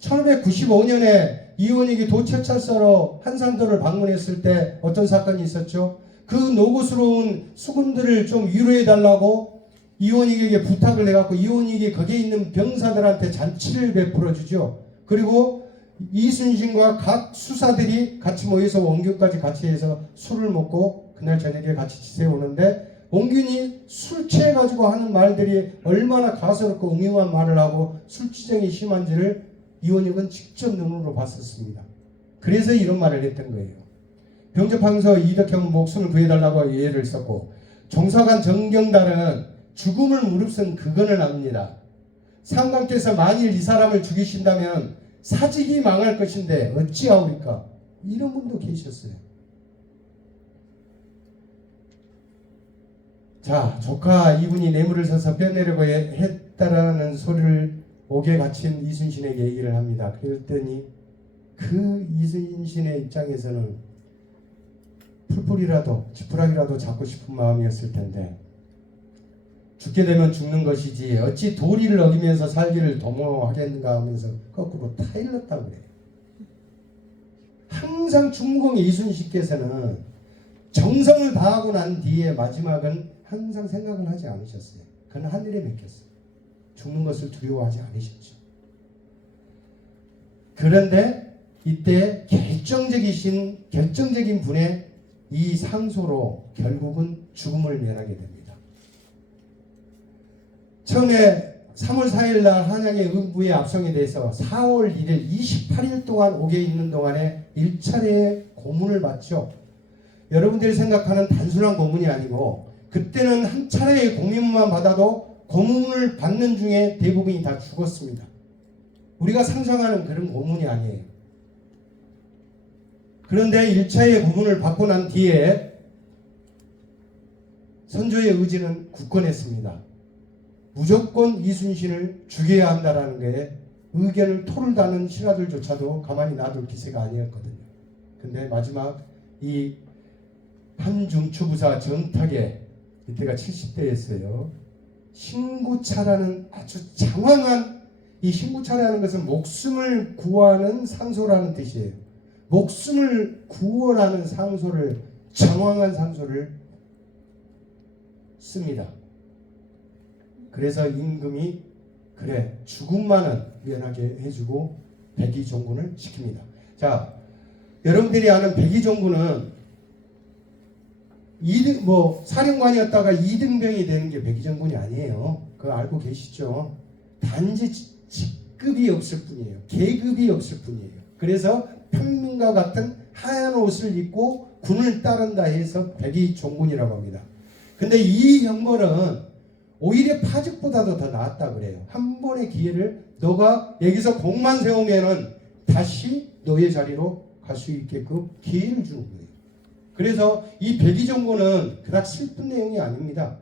1595년에 이원익이 도채찰서로 한산도를 방문했을 때 어떤 사건이 있었죠? 그 노고스러운 수군들을 좀 위로해달라고 이원익에게 부탁을 해갖고 이원익이 거기에 있는 병사들한테 잔치를 베풀어주죠. 그리고 이순신과 각 수사들이 같이 모여서 원균까지 같이 해서 술을 먹고 그날 저녁에 같이 지새우는데 원균이 술 취해가지고 하는 말들이 얼마나 가소롭고 음흉한 말을 하고 술취정이 심한지를 이원익은 직접 눈으로 봤었습니다. 그래서 이런 말을 했던 거예요. 병접하면서 이덕형 목숨을 구해달라고 예를 썼고, 종사관 정경달은 죽음을 무릅쓴 그건을 압니다. 상관께서 만일 이 사람을 죽이신다면 사직이 망할 것인데 어찌하오리까? 이런 분도 계셨어요. 자, 조카 이분이 뇌물을 써서 빼내려고 했다라는 소리를 옥에 갇힌 이순신에게 얘기를 합니다. 그랬더니 그 이순신의 입장에서는 풀풀이라도 지푸라기라도 잡고 싶은 마음이었을 텐데 죽게 되면 죽는 것이지 어찌 도리를 어기면서 살기를 도모하겠는가 하면서 거꾸로 타일렀다고 그래요. 항상 중공의 이순신께서는 정성을 다하고 난 뒤에 마지막은 항상 생각을 하지 않으셨어요. 그는 하늘에 맡겼어요. 죽는 것을 두려워하지 않으셨죠. 그런데 이때 결정적인 분의 이 상소로 결국은 죽음을 면하게 됩니다. 처음에 3월 4일 날 한양의 의부의 압송에 대해서 4월 1일 28일 동안 옥에 있는 동안에 1차례 고문을 받죠. 여러분들이 생각하는 단순한 고문이 아니고 그때는 한 차례의 고문만 받아도 고문을 받는 중에 대부분이 다 죽었습니다. 우리가 상상하는 그런 고문이 아니에요. 그런데 1차의 고문을 받고 난 뒤에 선조의 의지는 굳건했습니다. 무조건 이순신을 죽여야 한다라는 게 의견을 토를 다는 신하들조차도 가만히 놔둘 기세가 아니었거든요. 근데 마지막 이 한중추부사 정탁의 이때가 70대였어요. 신구차라는 아주 장황한, 이 신구차라는 것은 목숨을 구하는 상소라는 뜻이에요. 목숨을 구원하는 상소를, 장황한 상소를 씁니다. 그래서 임금이 그래 죽음만은 면하게 해주고 백의종군을 시킵니다. 자, 여러분들이 아는 백의종군은 사령관이었다가 2등병이 되는 게 백의종군이 아니에요. 그거 알고 계시죠? 단지 직급이 없을 뿐이에요. 계급이 없을 뿐이에요. 그래서 평민과 같은 하얀 옷을 입고 군을 따른다 해서 백의종군이라고 합니다. 근데 이 형벌은 오히려 파직보다도 더 낫다 그래요. 한 번의 기회를 너가 여기서 공만 세우면은 다시 너의 자리로 갈 수 있게끔 기회를 주는 거예요. 그래서 이 백의종군은 그닥 슬픈 내용이 아닙니다.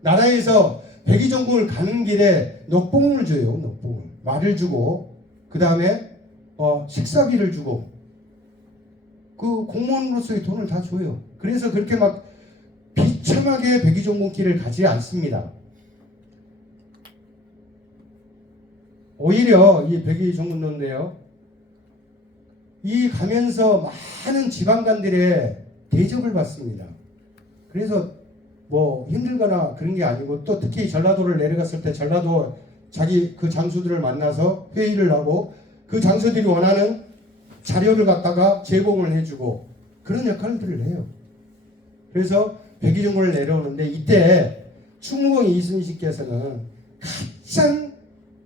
나라에서 백의종군을 가는 길에 녹봉을 줘요. 녹봉을. 말을 주고 그 다음에 식사비를 주고 그 공무원으로서의 돈을 다 줘요. 그래서 그렇게 막 비참하게 백의종군 길을 가지 않습니다. 오히려 이 백의종군인데요, 이 가면서 많은 지방관들의 대접을 받습니다. 그래서 뭐 힘들거나 그런 게 아니고, 또 특히 전라도를 내려갔을 때 전라도 자기 그 장수들을 만나서 회의를 하고 그 장수들이 원하는 자료를 갖다가 제공을 해주고 그런 역할들을 해요. 그래서 백의종군을 내려오는데 이때 충무공 이순신께서는 가장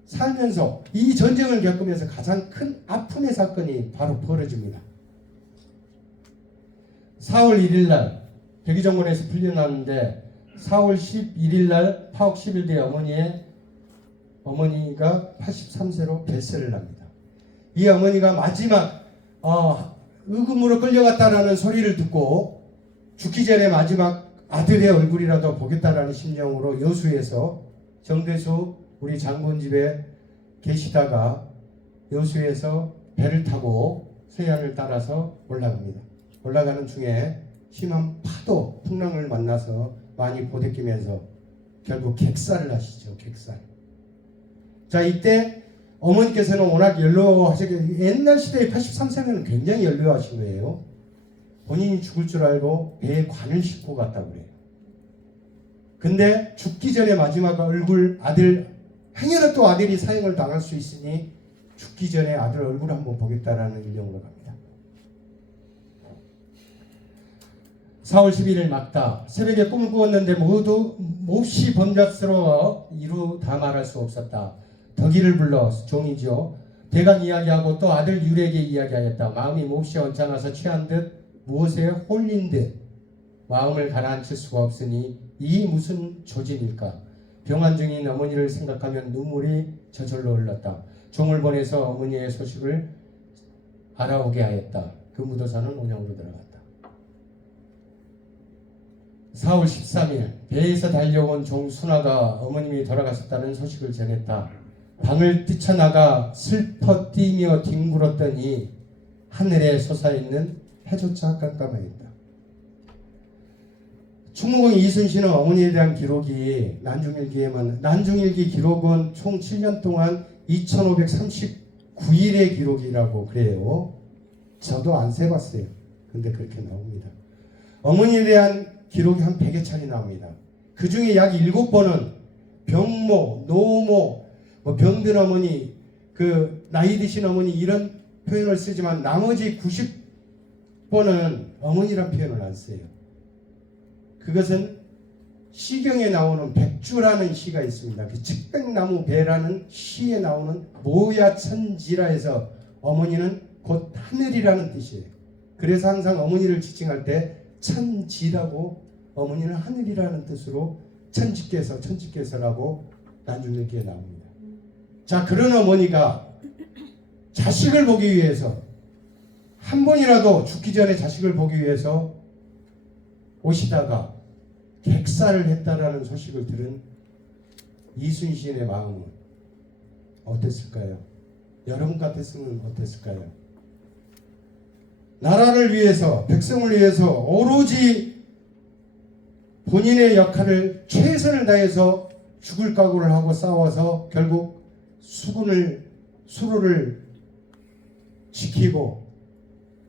살면서 이 전쟁을 겪으면서 가장 큰 아픔의 사건이 바로 벌어집니다. 4월 1일 날 백의종군에서 풀려나는데 4월 11일 날 파옥 10일 뒤에 어머니가 83세로 별세를 합니다. 이 어머니가 마지막 의금으로 끌려갔다라는 소리를 듣고 죽기 전에 마지막 아들의 얼굴이라도 보겠다라는 심정으로 여수에서 정대수 우리 장군 집에 계시다가 여수에서 배를 타고 서해안을 따라서 올라갑니다. 올라가는 중에 심한 파도, 풍랑을 만나서 많이 보대끼면서 결국 객사를 하시죠. 객사. 자, 이때 어머니께서는 워낙 연로하시게, 옛날 시대에 83세면 굉장히 연로하신 거예요. 본인이 죽을 줄 알고 배에 관을 싣고 갔다고 그래요. 근데 죽기 전에 마지막 아들, 행여나 또 아들이 사형을 당할 수 있으니 죽기 전에 아들 얼굴 한번 보겠다라는 일념으로 갑니다. 4월 11일 막다. 새벽에 꿈을 꾸었는데 모두 몹시 번잡스러워 이루 다 말할 수 없었다. 덕이를 불러, 종이죠. 대강 이야기하고 또 아들 유리에게 이야기하였다. 마음이 몹시 언짢아서 취한 듯 무엇에 홀린 듯 마음을 가라앉힐 수가 없으니 이 무슨 조짐일까. 병환 중인 어머니를 생각하면 눈물이 저절로 흘렀다. 종을 보내서 어머니의 소식을 알아오게 하였다. 그 무도사는 온양으로 들어갔다. 4월 13일 배에서 달려온 종 순화가 어머님이 돌아가셨다는 소식을 전했다. 방을 뛰쳐나가 슬퍼 뛰며 뒹굴었더니 하늘에 솟아있는 해조차 깜깜하였다. 충무공 이순신은 어머니에 대한 기록이 난중일기 기록은 총 7년 동안 2539일의 기록이라고 그래요. 저도 안 세봤어요. 근데 그렇게 나옵니다. 어머니에 대한 기록이 한 100여 차례 나옵니다. 그 중에 약 7번은 병모, 노모, 병든 어머니, 나이 드신 어머니 이런 표현을 쓰지만 나머지 90번은 어머니란 표현을 안 써요. 그것은 시경에 나오는 백주라는 시가 있습니다. 그 측백나무 배라는 시에 나오는 모야천지라 해서 어머니는 곧 하늘이라는 뜻이에요. 그래서 항상 어머니를 지칭할 때 천지라고 어머니는 하늘이라는 뜻으로 천지께서라고 난중일기에 나옵니다. 자, 그런 어머니가 자식을 보기 위해서 한 번이라도 죽기 전에 자식을 보기 위해서 오시다가 객사를 했다라는 소식을 들은 이순신의 마음은 어땠을까요? 여러분 같았으면 어땠을까요? 나라를 위해서, 백성을 위해서 오로지 본인의 역할을 최선을 다해서 죽을 각오를 하고 싸워서 결국 수로를 지키고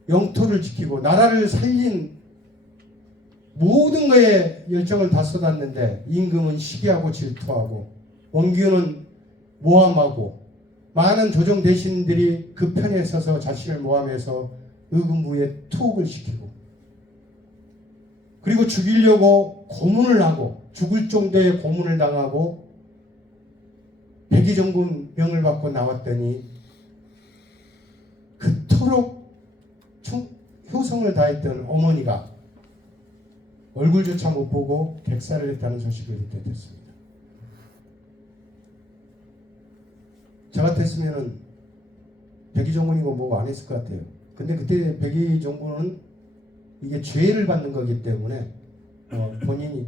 영토를 지키고 나라를 살린 모든 거에 열정을 다 쏟았는데 임금은 시기하고 질투하고 원균은 모함하고 많은 조정 대신들이 그 편에 서서 자신을 모함해서 의금부에 투옥을 시키고 그리고 죽이려고 고문을 하고 죽을 정도의 고문을 당하고 백의종군 명을 받고 나왔더니 그토록 효성을 다했던 어머니가 얼굴조차 못 보고 객사를 했다는 소식을 듣게 됐습니다. 저 같았으면 백의종군이고 뭐 안 했을 것 같아요. 근데 그때 백의종군은 이게 죄를 받는 거기 때문에 본인이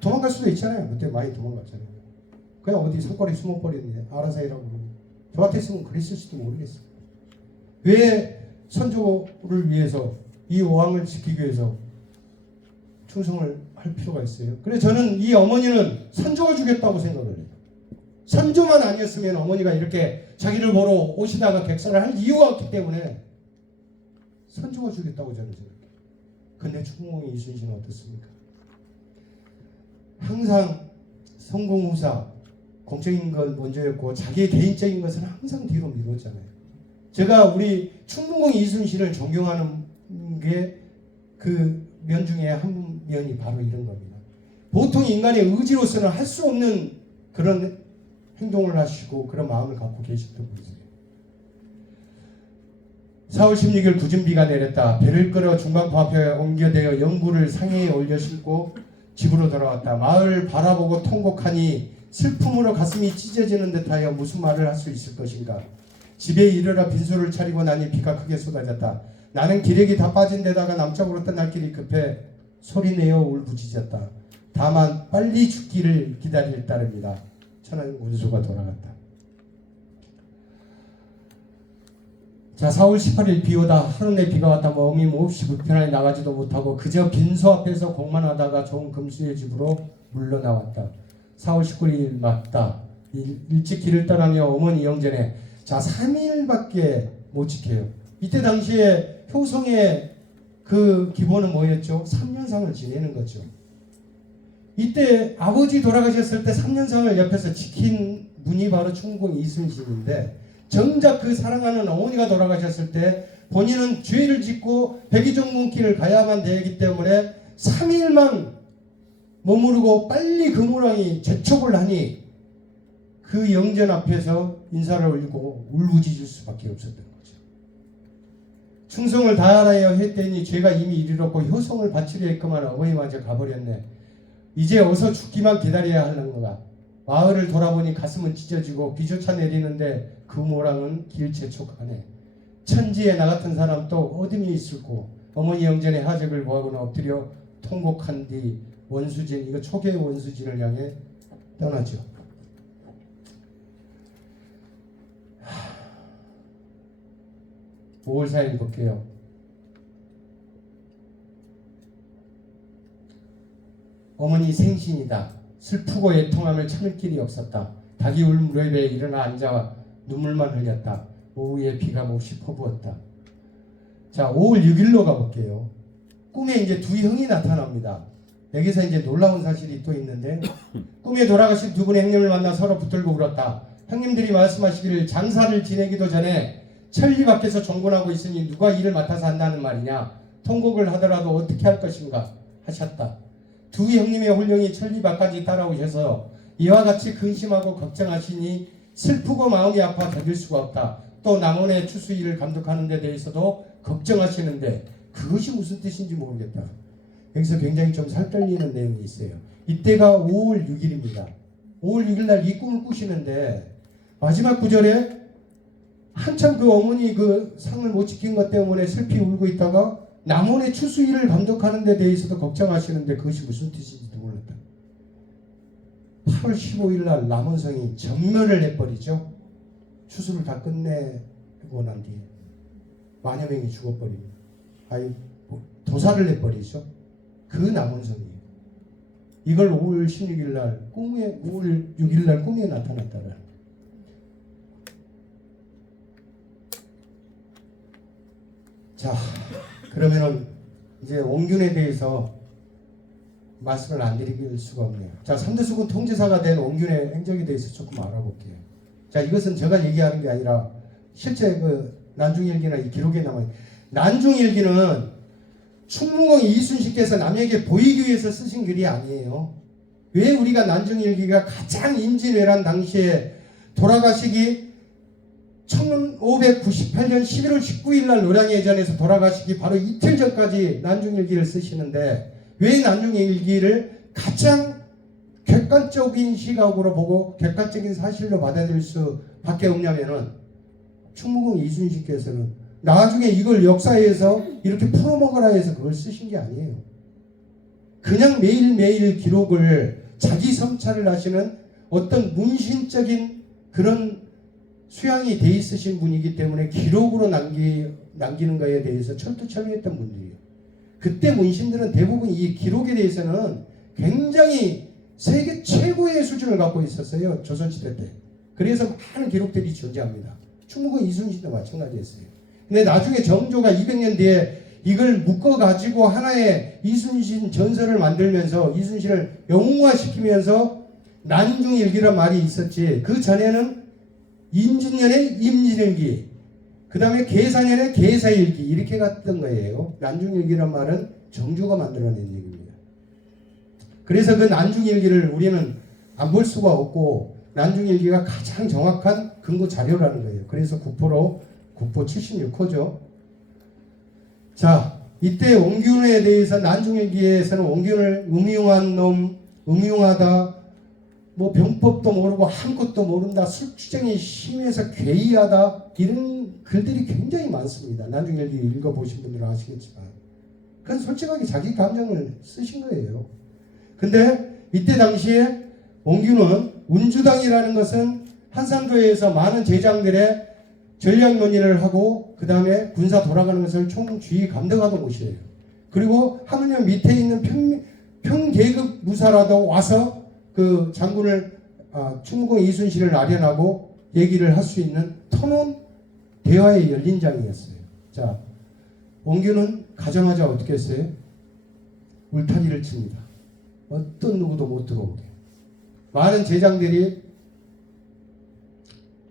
도망갈 수도 있잖아요. 그때 많이 도망갔잖아요. 그냥 어디 산골에 숨어버리는데 알아서 해라고 그러고 저 같았으면 그랬을지도 모르겠어요. 왜 선조를 위해서 이 왕을 지키기 위해서 충성을 할 필요가 있어요? 그래서 저는 이 어머니는 선조가 주겠다고 생각을 해요. 선조만 아니었으면 어머니가 이렇게 자기를 보러 오시다가 객사를 할 이유가 없기 때문에 선조가 주겠다고 저는 생각해요. 근데 충무공 이순신은 어떻습니까? 항상 성공후사 공적인 건 먼저였고 자기의 개인적인 것은 항상 뒤로 미뤘잖아요. 제가 우리 충무공 이순신을 존경하는 게 그 면 중에 한 면이 바로 이런 겁니다. 보통 인간의 의지로서는 할 수 없는 그런 행동을 하시고 그런 마음을 갖고 계셨던 분이세요. 4월 16일 굳은 비가 내렸다. 배를 끌어 중방포 앞에 옮겨대어 영구를 상해에 올려 싣고 집으로 돌아왔다. 마을을 바라보고 통곡하니 슬픔으로 가슴이 찢어지는 듯하여 무슨 말을 할 수 있을 것인가. 집에 이르러 빈소를 차리고 나니 비가 크게 쏟아졌다. 나는 기력이 다 빠진 데다가 남쪽으로 떠날 길이 급해 소리내어 울부짖었다. 다만 빨리 죽기를 기다릴 따름이다. 천안 운수가 돌아갔다. 자, 4월 18일 비 오다 하루 내 비가 왔다 어김없이 불편하게 나가지도 못하고 그저 빈소 앞에서 공만 하다가 좋은 금수의 집으로 물러나왔다. 4월 19일 맞다. 일찍 길을 떠나며 어머니 영전에 자 3일밖에 못 지켜요. 이때 당시에 효성의 그 기본은 뭐였죠? 3년상을 지내는 거죠. 이때 아버지 돌아가셨을 때 3년상을 옆에서 지킨 분이 바로 충무공 이순신인데 정작 그 사랑하는 어머니가 돌아가셨을 때 본인은 죄를 짓고 백의종군길을 가야만 되기 때문에 3일만 머무르고 빨리 금우랑이 재촉을 하니 그 영전 앞에서 인사를 올리고 울부짖을 수밖에 없었던 거죠. 충성을 다하여 했더니 죄가 이미 이르렀고 효성을 바치려 했구만 어머니마저 가버렸네. 이제 어서 죽기만 기다려야 하는 거가. 마을을 돌아보니 가슴은 찢어지고 비조차 내리는데 금우랑은 길 재촉하네. 천지에 나 같은 사람 또 어둠이 있을고 어머니 영전의 하적을 보하고는 엎드려 통곡한 뒤 원수진, 이거 초계의 원수진을 향해 떠나죠. 5월 4일 볼게요. 어머니 생신이다. 슬프고 애통함을 참을 길이 없었다. 닭이 울 무렵에 일어나 앉아 눈물만 흘렸다. 오후에 비가 몹시 퍼부었다. 자, 5월 6일로 가볼게요. 꿈에 이제 두 형이 나타납니다. 여기서 이제 놀라운 사실이 또 있는데, 꿈에 돌아가신 두 분의 형님을 만나 서로 붙들고 울었다. 형님들이 말씀하시기를 장사를 지내기도 전에 천리 밖에서 종군하고 있으니 누가 일을 맡아서 한다는 말이냐. 통곡을 하더라도 어떻게 할 것인가 하셨다. 두 형님의 홀령이 천리 밖까지 따라오셔서 이와 같이 근심하고 걱정하시니 슬프고 마음이 아파 견딜 수가 없다. 또 남원의 추수일을 감독하는 데 대해서도 걱정하시는데 그것이 무슨 뜻인지 모르겠다. 여기서 굉장히 좀 살떨리는 내용이 있어요. 이때가 5월 6일입니다. 5월 6일 날 이 꿈을 꾸시는데 마지막 구절에 한참 그 어머니 그 상을 못 지킨 것 때문에 슬피 울고 있다가 남원의 추수일을 감독하는 데 대해서도 걱정하시는데 그것이 무슨 뜻인지도 몰랐다. 8월 15일 날 남원성이 전멸을 해버리죠. 추수를 다 끝내고 난 뒤에 만여 명이 죽어버립니다. 도살을 해버리죠. 그 남원성이 이걸 5월 16일 날 꿈에 5월 6일 날 꿈에 나타났다라. 자, 그러면은 이제 옹균에 대해서 말씀을 안 드릴 수가 없네요. 자, 삼대수군 통지사가 된 옹균의 행적에 대해서 조금 알아볼게요. 자, 이것은 제가 얘기하는 게 아니라 실제 그 난중일기나 이 기록에 남아있는 난중일기는 충무공 이순신께서 남에게 보이기 위해서 쓰신 글이 아니에요. 왜 우리가 난중일기가 가장 임진왜란 당시에 돌아가시기 1598년 11월 19일 날 노량해전에서 돌아가시기 바로 이틀 전까지 난중일기를 쓰시는데 왜 난중일기를 가장 객관적인 시각으로 보고 객관적인 사실로 받아들일 수밖에 없냐면은 충무공 이순신께서는 나중에 이걸 역사에서 이렇게 풀어먹으라 해서 그걸 쓰신 게 아니에요. 그냥 매일매일 기록을 자기 성찰을 하시는 어떤 문신적인 그런 수양이 돼 있으신 분이기 때문에 기록으로 남기는 것에 대해서 철두철미했던 분들이에요. 그때 문신들은 대부분 이 기록에 대해서는 굉장히 세계 최고의 수준을 갖고 있었어요. 조선시대 때. 그래서 많은 기록들이 존재합니다. 충무공 이순신도 마찬가지였어요. 근데 나중에 정조가 200년 뒤에 이걸 묶어가지고 하나의 이순신 전설을 만들면서 이순신을 영웅화시키면서 난중일기란 말이 있었지. 그 전에는 임진년의 임진일기, 그 다음에 계사년의 계사일기 이렇게 갔던 거예요. 난중일기란 말은 정조가 만들어낸 얘기입니다. 그래서 그 난중일기를 우리는 안 볼 수가 없고 난중일기가 가장 정확한 근거 자료라는 거예요. 그래서 국포로 국포 76호죠. 자, 이때 옹균에 대해서 난중일기에서는 옹균을 음흉한 놈, 음흉하다, 뭐 병법도 모르고 아무것도 모른다, 술주정이 심해서 괴이하다 이런 글들이 굉장히 많습니다. 난중일기 읽어보신 분들은 아시겠지만 그건 솔직하게 자기 감정을 쓰신 거예요. 근데 이때 당시에 옹균은 운주당이라는 것은 한산도에서 많은 제장들의 전략 논의를 하고 그 다음에 군사 돌아가는 것을 총주의 감독하던 곳이에요. 그리고 하물며 밑에 있는 평계급 무사라도 와서 그 장군을 충무공 이순신을 아련하고 얘기를 할 수 있는 터놓은 대화의 열린 장이었어요. 자, 옹균은 가자마자 어떻게 했어요? 울타리를 칩니다. 어떤 누구도 못 들어오게. 많은 제장들이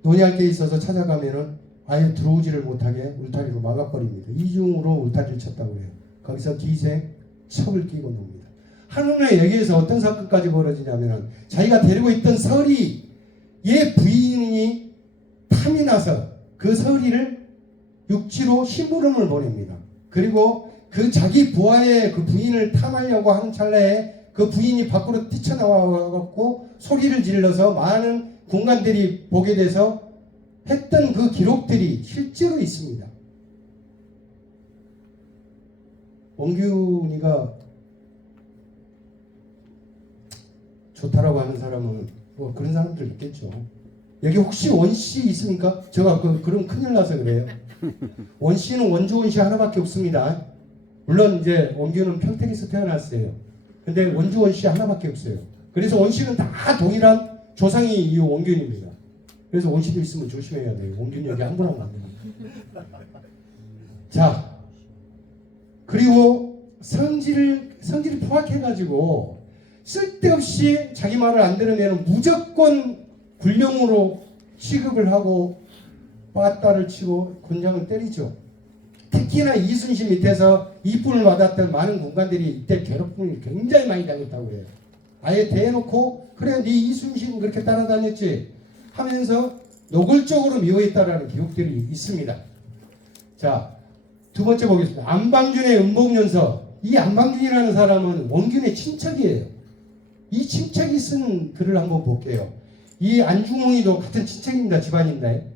논의할 게 있어서 찾아가면은 아예 들어오지를 못하게 울타리로 막아버립니다. 이중으로 울타리를 쳤다고 해요. 거기서 기생 첩을 끼고 놉니다. 한눈에 여기에서 어떤 사건까지 벌어지냐면은 자기가 데리고 있던 서리의 부인이 탐이 나서 그 서리를 육지로 심부름을 보냅니다. 그리고 그 자기 부하의 그 부인을 탐하려고 하는 찰나에 그 부인이 밖으로 뛰쳐나와갖고 소리를 질러서 많은 군관들이 보게 돼서 했던 그 기록들이 실제로 있습니다. 옹균이가 좋다라고 하는 사람은 뭐 그런 사람들 있겠죠. 여기 혹시 원씨 있습니까? 제가 그럼 큰일 나서 그래요. 원씨는 원주 원씨 하나밖에 없습니다. 물론 이제 원규는 평택에서 태어났어요. 근데 원주 원씨 하나밖에 없어요. 그래서 원씨는 다 동일한 조상이 이 원균입니다. 그래서 원씨도 있으면 조심해야 돼요. 원균 여기 함부로 하면 안 됩니다. 자, 그리고 성질을 포악해가지고 쓸데없이 자기 말을 안 들으면 무조건 굴령으로 취급을 하고 빠따를 치고 곤장을 때리죠. 특히나 이순신 밑에서 이쁨을 받았던 많은 군관들이 이때 괴롭힘을 굉장히 많이 당했다고 해요. 아예 대놓고 그래 네 이순신 그렇게 따라다녔지 하면서 노골적으로 미워했다라는 기록들이 있습니다. 자, 두 번째 보겠습니다. 안방준의 음복연서. 이 안방준이라는 사람은 원균의 친척이에요. 이 친척이 쓴 글을 한번 볼게요. 이 안중홍이도 같은 친척입니다. 집안인데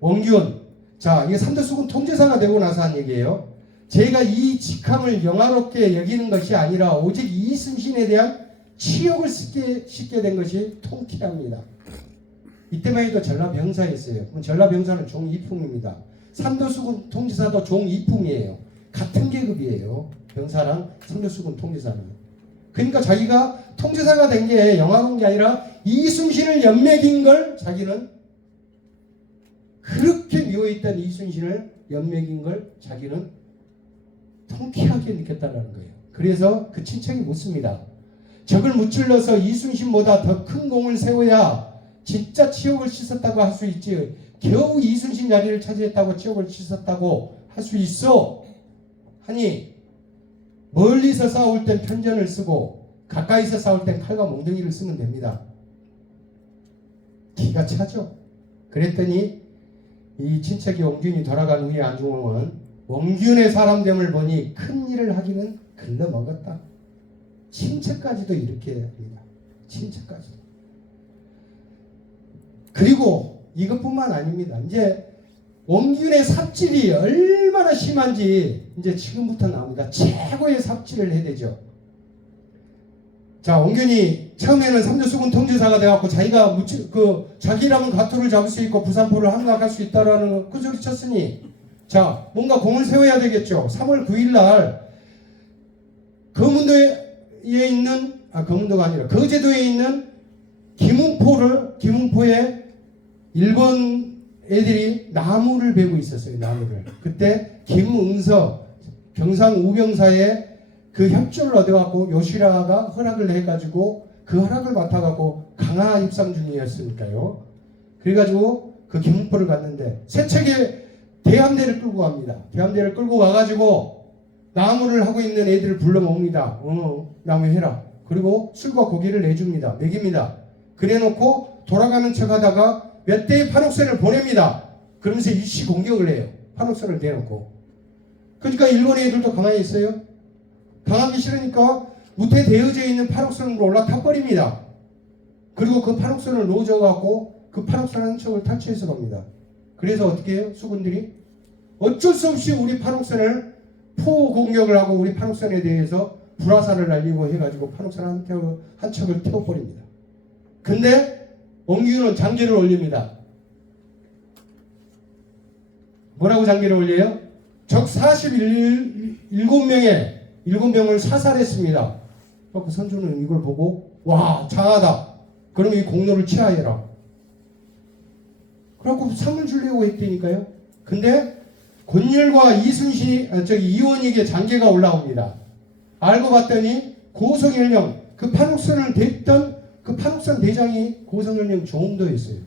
원균. 자, 이게 삼도수군 통제사가 되고 나서 한 얘기예요. 제가 이 직함을 영화롭게 여기는 것이 아니라 오직 이순신에 대한 치욕을 씻게 된 것이 통쾌합니다. 이때만 해도 전라병사였어요. 그럼 전라병사는 종이품입니다. 삼도수군 통지사도 종이품이에요. 같은 계급이에요. 병사랑 삼도수군 통지사는. 그러니까 자기가 통지사가 된 게 영화로운 게 아니라 이순신을 연맥인 걸 자기는 그렇게 미워했던 이순신을 연맥인 걸 자기는 통쾌하게 느꼈다는 거예요. 그래서 그 친척이 묻습니다. 적을 무찔러서 이순신보다 더 큰 공을 세워야 진짜 치욕을 씻었다고 할 수 있지. 겨우 이순신 자리를 차지했다고 치욕을 씻었다고 할 수 있어. 하니 멀리서 싸울 땐 편전을 쓰고 가까이서 싸울 땐 칼과 몽둥이를 쓰면 됩니다. 기가 차죠. 그랬더니 이 친척이 원균이 돌아간 후에 안중홍은 원균의 사람됨을 보니 큰 일을 하기는 글러먹었다. 친척까지도 이렇게 합니다. 친척까지도. 그리고 이것뿐만 아닙니다. 이제 원균의 삽질이 얼마나 심한지 이제 지금부터 나옵니다. 최고의 삽질을 해야 되죠. 자, 원균이 처음에는 삼도수군 통제사가 돼갖고 자기가 자기라면 가토를 잡을 수 있고 부산포를 함락할 수 있다라는 그 소리 쳤으니 자, 뭔가 공을 세워야 되겠죠. 3월 9일 날 거문도가 아니라 거제도에 있는 기문포에 일본 애들이 나무를 베고 있었어요. 나무를. 그때 김응서 경상 우병사의 그 협조를 얻어갖고 요시라가 허락을 해가지고 그 허락을 맡아갖고 강화 입상 중이었으니까요. 그래가지고 그 기문포를 갔는데 세척에 대함대를 끌고 갑니다. 대함대를 끌고 와가지고 나무를 하고 있는 애들을 불러 모읍니다. 나무 해라. 그리고 술과 고기를 내줍니다. 먹입니다. 그래놓고 돌아가는 척하다가 몇 대의 판옥선을 보냅니다. 그러면서 일시 공격을 해요. 판옥선을 대놓고. 그러니까 일본 애들도 가만히 있어요. 당하기 싫으니까 무태 대여져 있는 판옥선으로 올라타 버립니다. 그리고 그 판옥선을 놓아줘갖고 그 판옥선 한 척을 탈취해서 갑니다. 그래서 어떻게 해요? 수군들이 어쩔 수 없이 우리 판옥선을 포 공격을 하고 우리 판옥선에 대해서 불화살을 날리고 해가지고 판옥선 한 척을 태워버립니다. 근데 원균은 장계를 올립니다. 뭐라고 장계를 올려요? 적 47명을 사살했습니다. 그 선조는 이걸 보고 와 장하다. 그럼 이 공로를 취하해라. 그래갖고 상을 주려고 했다니까요. 근데 권율과 이원익의 장계가 올라옵니다. 알고 봤더니 고성일령 그 판옥선을 댔던 그 판옥선 대장이 고성일령 조홍도였어요.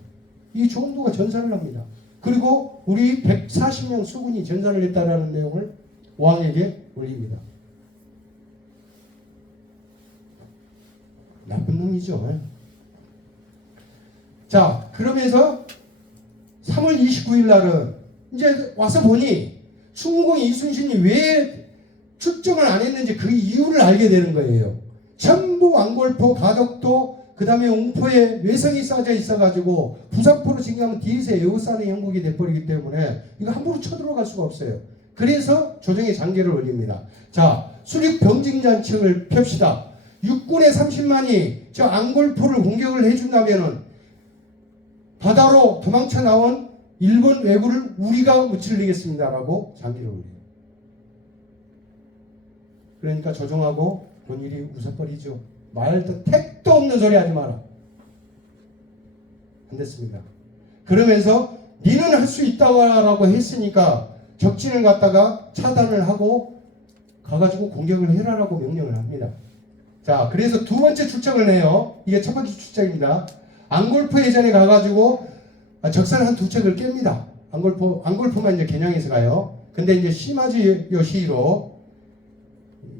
이 조홍도가 전사를 합니다. 그리고 우리 140명 수군이 전사를 했다라는 내용을 왕에게 올립니다. 나쁜 놈이죠. 자, 그러면서 3월 29일 날은 이제 와서 보니 충무공 이순신이 왜 출정을 안 했는지 그 이유를 알게 되는 거예요. 전부 왕골포, 가덕도, 그 다음에 웅포에 외성이 쌓여 있어가지고 부산포로 진격하면 뒤에서 에워싸는 형국이 돼버리기 때문에 이거 함부로 쳐들어갈 수가 없어요. 그래서 조정의 장계를 올립니다. 자, 수립 병징잔치를 펴시다. 육군의 30만이 저 앙골포를 공격을 해준다면은 바다로 도망쳐 나온 일본 왜구를 우리가 무찔리겠습니다라고 장기를 올려요. 그러니까 조정하고 권율이 웃어버리죠. 말도 택도 없는 소리 하지 마라. 안 됐습니다. 그러면서 니는 할 수 있다고 했으니까 적진을 갖다가 차단을 하고 가가지고 공격을 해라라고 명령을 합니다. 자, 그래서 두 번째 출정을 해요. 이게 첫 번째 출정입니다. 앙골포 해전에 가가지고 적산 한 두 척을 깹니다. 앙골포만 이제 겨냥해서 가요. 근데 이제 시마지 요시히로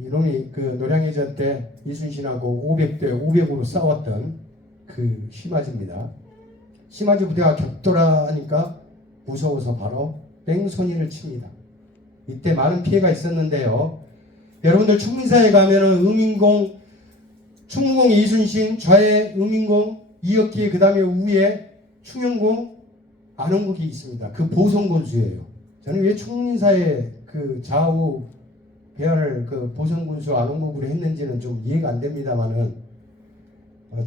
이놈이 그 노량해전 때 이순신하고 500대 500으로 싸웠던 그 시마지입니다. 시마지 부대가 격돌하니까 무서워서 바로 뺑소니를 칩니다. 이때 많은 피해가 있었는데요. 여러분들 충민사에 가면은 응인공, 충무공 이순신, 좌에 응인공, 이역기, 그 다음에 우에 충영공, 안흥국이 있습니다. 그 보성군수예요. 저는 왜 충민사에 그 좌우 배열을 그 보성군수 안흥국으로 했는지는 좀 이해가 안 됩니다만은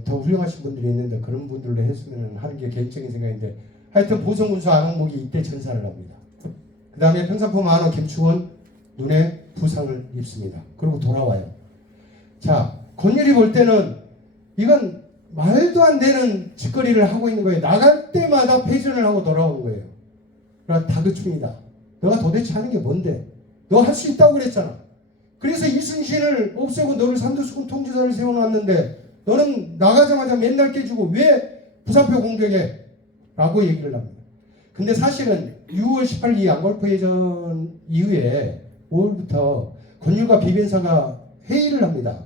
더 훌륭하신 분들이 있는데 그런 분들로 했으면 하는 게 개인적인 생각인데 하여튼 보성군수 안흥국이 이때 전사를 합니다. 그 다음에 평산포 만호 김충은 눈에 부상을 입습니다. 그리고 돌아와요. 자, 권율이 볼 때는 이건 말도 안 되는 짓거리를 하고 있는 거예요. 나갈 때마다 패전을 하고 돌아오는 거예요. 그러나 다그칩니다. 너가 도대체 하는 게 뭔데? 너 할 수 있다고 그랬잖아. 그래서 이순신을 없애고 너를 삼두수군 통지사를 세워놨는데 너는 나가자마자 맨날 깨주고 왜 부산표 공격해? 라고 얘기를 합니다. 근데 사실은 6월 18일 이 앙골포 해전 이후에 5월부터 권율과 비변사가 회의를 합니다.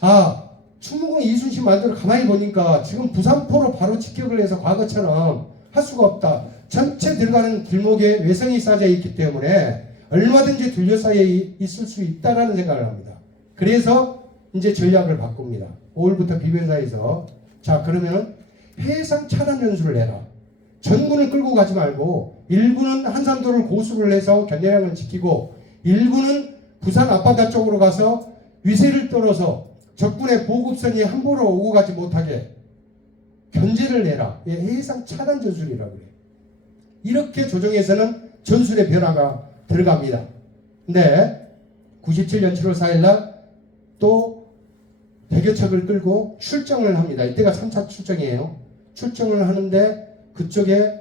아, 충무공 이순신 말대로 가만히 보니까 지금 부산포로 바로 직격을 해서 과거처럼 할 수가 없다. 전체 들어가는 길목에 외성이 쌓여 있기 때문에 얼마든지 둘러싸여 있을 수 있다라는 생각을 합니다. 그래서 이제 전략을 바꿉니다. 5월부터 비변사에서 자, 그러면 해상 차단 연수를 해라. 전군을 끌고 가지 말고 일부는 한산도를 고수를 해서 견제량을 지키고 일부는 부산 앞바다 쪽으로 가서 위세를 떨어서 적군의 보급선이 함부로 오고 가지 못하게 견제를 해라. 예, 해상 차단 전술이라고 해요. 이렇게 조정에서는 전술의 변화가 들어갑니다. 근데 97년 7월 4일 날 또 100여 척을 끌고 출정을 합니다. 이때가 3차 출정이에요. 출정을 하는데 그쪽에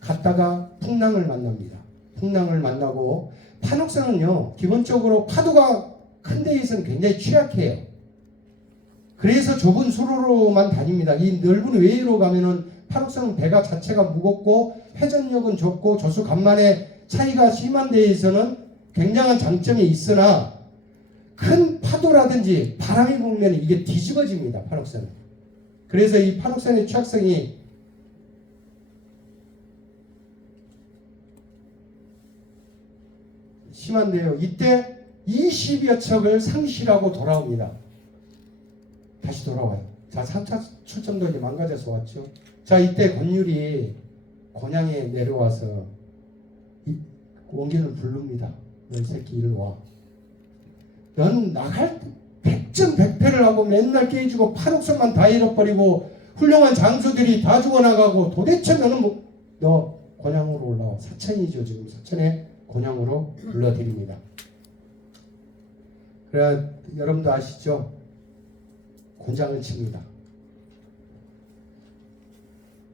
갔다가 풍랑을 만납니다. 풍랑을 만나고 판옥선은요 기본적으로 파도가 큰 데에서는 굉장히 취약해요. 그래서 좁은 수로로만 다닙니다. 이 넓은 외로 가면은 판옥선은 배가 자체가 무겁고 회전력은 좁고 조수 간만에 차이가 심한 데에서는 굉장한 장점이 있으나 큰 파도라든지 바람이 불면 이게 뒤집어집니다. 판옥선은. 그래서 이 판옥선의 취약성이 심한데요. 이때 20여 척을 상실하고 돌아옵니다. 다시 돌아와요. 자, 3차 출정도 이제 망가져서 왔죠. 자, 이때 권율이 곤양에 내려와서 원균을 부릅니다. 너 이 새끼 이리 와. 넌 나갈 때 100점 100패를 하고 맨날 깨지고 판옥선만 다 잃어버리고 훌륭한 장수들이 다 죽어나가고 도대체 너는 뭐, 너 곤양으로 올라와. 사천이죠. 지금 사천에 곤양으로 불러드립니다. 그래 여러분도 아시죠? 곤장을 칩니다.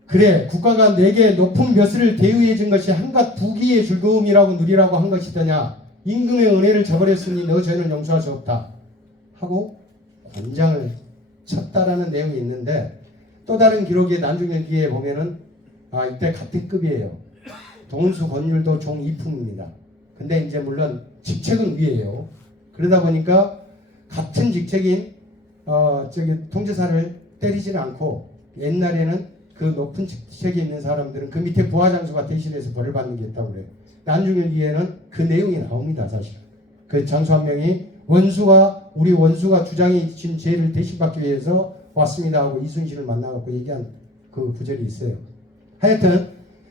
그래 국가가 내게 높은 벼슬을 대우해 준 것이 한갓 부귀의 즐거움이라고 누리라고 한 것이더냐. 임금의 은혜를 저버렸으니 너 죄는 용서할 수 없다 하고 곤장을 쳤다라는 내용이 있는데 또 다른 기록의 난중일기에 보면은 아 이때 같은 급이에요. 동은수 권율도 종 2품입니다. 근데 이제 물론 직책은 위에요. 그러다 보니까 같은 직책인 통제사를 때리지는 않고 옛날에는 그 높은 직책에 있는 사람들은 그 밑에 부하장수가 대신해서 벌을 받는 게 있다고 그래요. 난중일기에는 그 내용이 나옵니다. 사실 그 장수 한 명이 우리 원수가 주장해 준 죄를 대신받기 위해서 왔습니다 하고 이순신을 만나갖고 얘기한 그 구절이 있어요. 하여튼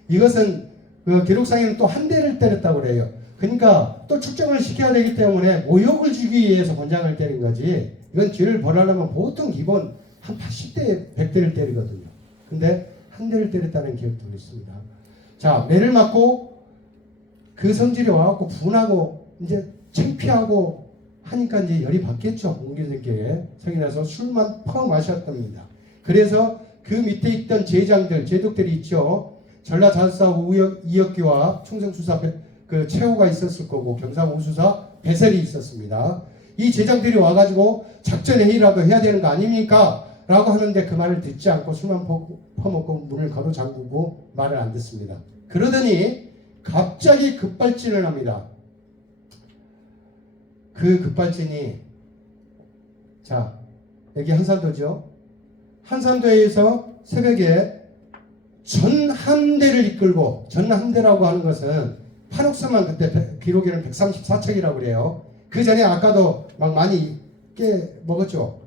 이것은 그 기록상에는 또 한 대를 때렸다고 그래요. 그러니까 또 축정을 시켜야 되기 때문에 모욕을 주기 위해서 권장을 때린 거지. 이건 죄를 벌하려면 보통 기본 한 80대 100대를 때리거든요. 근데 한 대를 때렸다는 기억도 있습니다. 자, 매를 맞고 그 성질이 와갖고 분하고 이제 창피하고 하니까 이제 열이 받겠죠. 옹기들께 성이 나서 술만 퍼 마셨답니다. 그래서 그 밑에 있던 제장들, 제독들이 있죠. 전라자수사 이혁기와 충성수사 그 최호가 있었을 거고 경상우수사 배설이 있었습니다. 이 제장들이 와가지고 작전 회의라도 해야 되는 거 아닙니까? 라고 하는데 그 말을 듣지 않고 술만 퍼먹고 문을 가로 잠그고 말을 안 듣습니다. 그러더니 갑자기 급발진을 합니다. 그 급발진이 자 여기 한산도죠. 한산도에서 새벽에 전함대를 이끌고 전함대라고 하는 것은 판옥선만 그때 기록에는 134척이라고 그래요. 그 전에 아까도 막 많이 깨 먹었죠.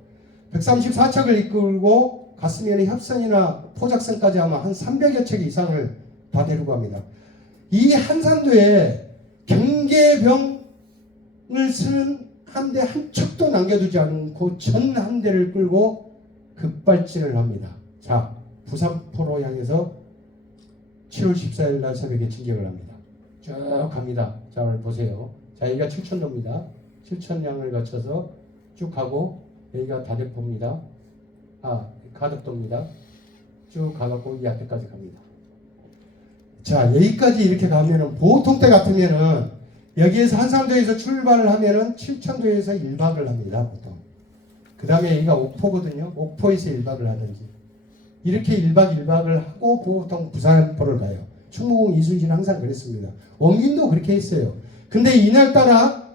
134척을 이끌고 갔으면 협선이나 포작선까지 하면 한 300여 척 이상을 다 데리고 갑니다. 이 한산도에 경계병을 쓰는 함대 한 척도 남겨두지 않고 전 함대를 끌고 급발진을 합니다. 자, 부산포로 향해서 7월 14일 날 새벽에 진격을 합니다. 쭉 갑니다. 자, 오늘 보세요. 자, 여기가 칠천도입니다. 칠천량을 거쳐서 쭉 가고 여기가 다대포입니다. 가덕도입니다. 쭉 가갖고 이 앞에까지 갑니다. 자, 여기까지 이렇게 가면은 보통 때 같으면은 여기에서 한산도에서 출발을 하면은 칠천도에서 1박을 합니다. 보통. 그 다음에 여기가 옥포거든요. 옥포에서 1박을 하든지. 이렇게 1박 1박을 하고 보통 부산포를 가요. 충무공 이순신은 항상 그랬습니다. 원균도 그렇게 했어요. 근데 이날따라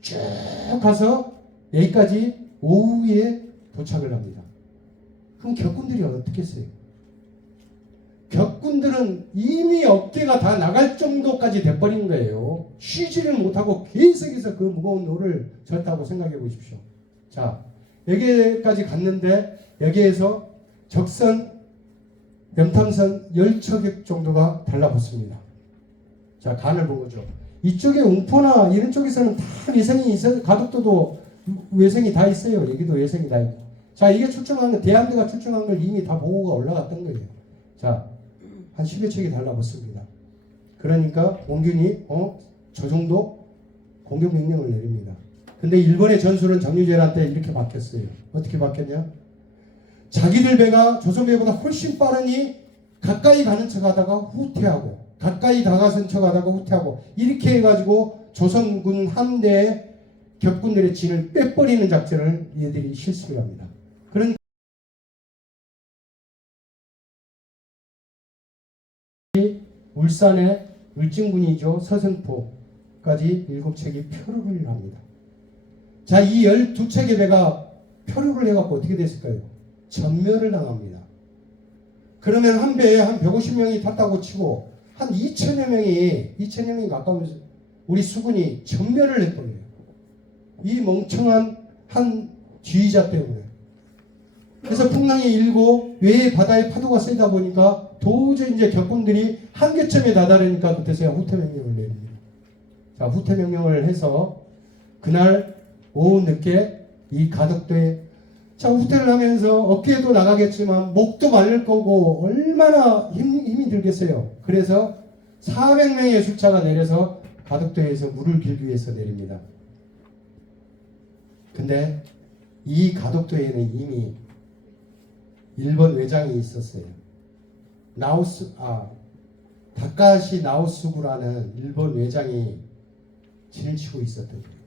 쭉 가서 여기까지 오후에 도착을 합니다. 그럼 격군들이 어떻게 했어요? 격군들은 이미 어깨가 다 나갈 정도까지 돼버린 거예요. 쉬지를 못하고 계속해서 그 무거운 노를 졌다고 생각해 보십시오. 자, 여기까지 갔는데 여기에서 적선, 연탐선 10척 정도가 달라붙습니다. 자, 간을 본 거죠. 이쪽에 웅포나 이런 쪽에서는 다 외생이 있어요. 가덕도도 외생이 다 있어요. 여기도 외생이 다 있고. 자, 이게 출정한 거, 대함대가 출정한 걸 이미 다 보고가 올라갔던 거예요. 자, 한 10여 척이 달라붙습니다. 그러니까 원균이 저 정도 공격 명령을 내립니다. 근데 일본의 전술은 정유재한테 이렇게 바뀌었어요. 어떻게 바뀌었냐? 자기들 배가 조선 배보다 훨씬 빠르니 가까이 가는 척하다가 후퇴하고 가까이 다가선 척하다가 후퇴하고 이렇게 해가지고 조선군 함대의 격군들의 진을 빼버리는 작전을 얘들이 실수를 합니다. 그러니까 울산의 울진군이죠. 서승포까지 7척이 표류를 합니다. 자, 이 12척의 배가 표류를 해갖고 어떻게 됐을까요? 전멸을 당합니다. 그러면 한 배에 한 150명이 탔다고 치고 한 2천여 명이 가까운 우리 수군이 전멸을 해버려요. 이 멍청한 한 지휘자 때문에. 그래서 풍랑이 일고 외의 바다의 파도가 세다 보니까 도저히 이제 격군들이 한계점에 다다르니까 그때서야 후퇴명령을 내립니다. 자, 후퇴명령을 해서 그날 오후 늦게 이 가덕도에 자, 후퇴를 하면서 어깨도 나가겠지만 목도 말릴 거고 얼마나 힘이 들겠어요. 그래서 400명의 술차가 내려서 가덕도에서 물을 길기 위해서 내립니다. 근데 이 가덕도에는 이미 일본 외장이 있었어요. 다카시 나오스구라는 일본 외장이 진을 치고 있었던 거예요.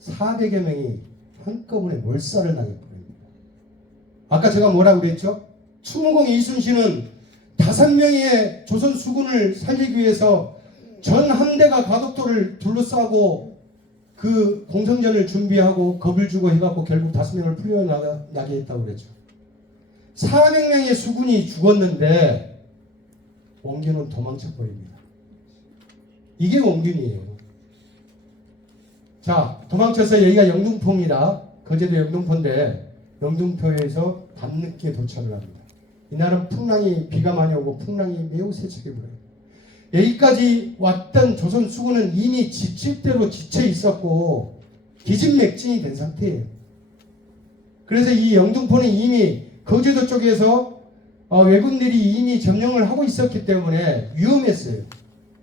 400여 명이 한꺼번에 몰살을 당했거든요. 아까 제가 뭐라고 그랬죠? 충무공 이순신은 5명의 조선 수군을 살리기 위해서 전 함대가 가덕도를 둘러싸고 그 공성전을 준비하고 겁을 주고 해갖고 결국 5명을 풀려나게 했다고 그랬죠. 400명의 수군이 죽었는데 원균은 도망쳐버립니다. 이게 원균이에요. 자, 도망쳐서 여기가 영등포입니다. 거제도 영등포인데 영등포에서 밤늦게 도착을 합니다. 이날은 풍랑이 비가 많이 오고 풍랑이 매우 세차게 불어요. 여기까지 왔던 조선 수군은 이미 지칠 대로 지쳐 있었고 기진맥진이 된 상태예요. 그래서 이 영등포는 이미 거제도 쪽에서 왜군들이 이미 점령을 하고 있었기 때문에 위험했어요.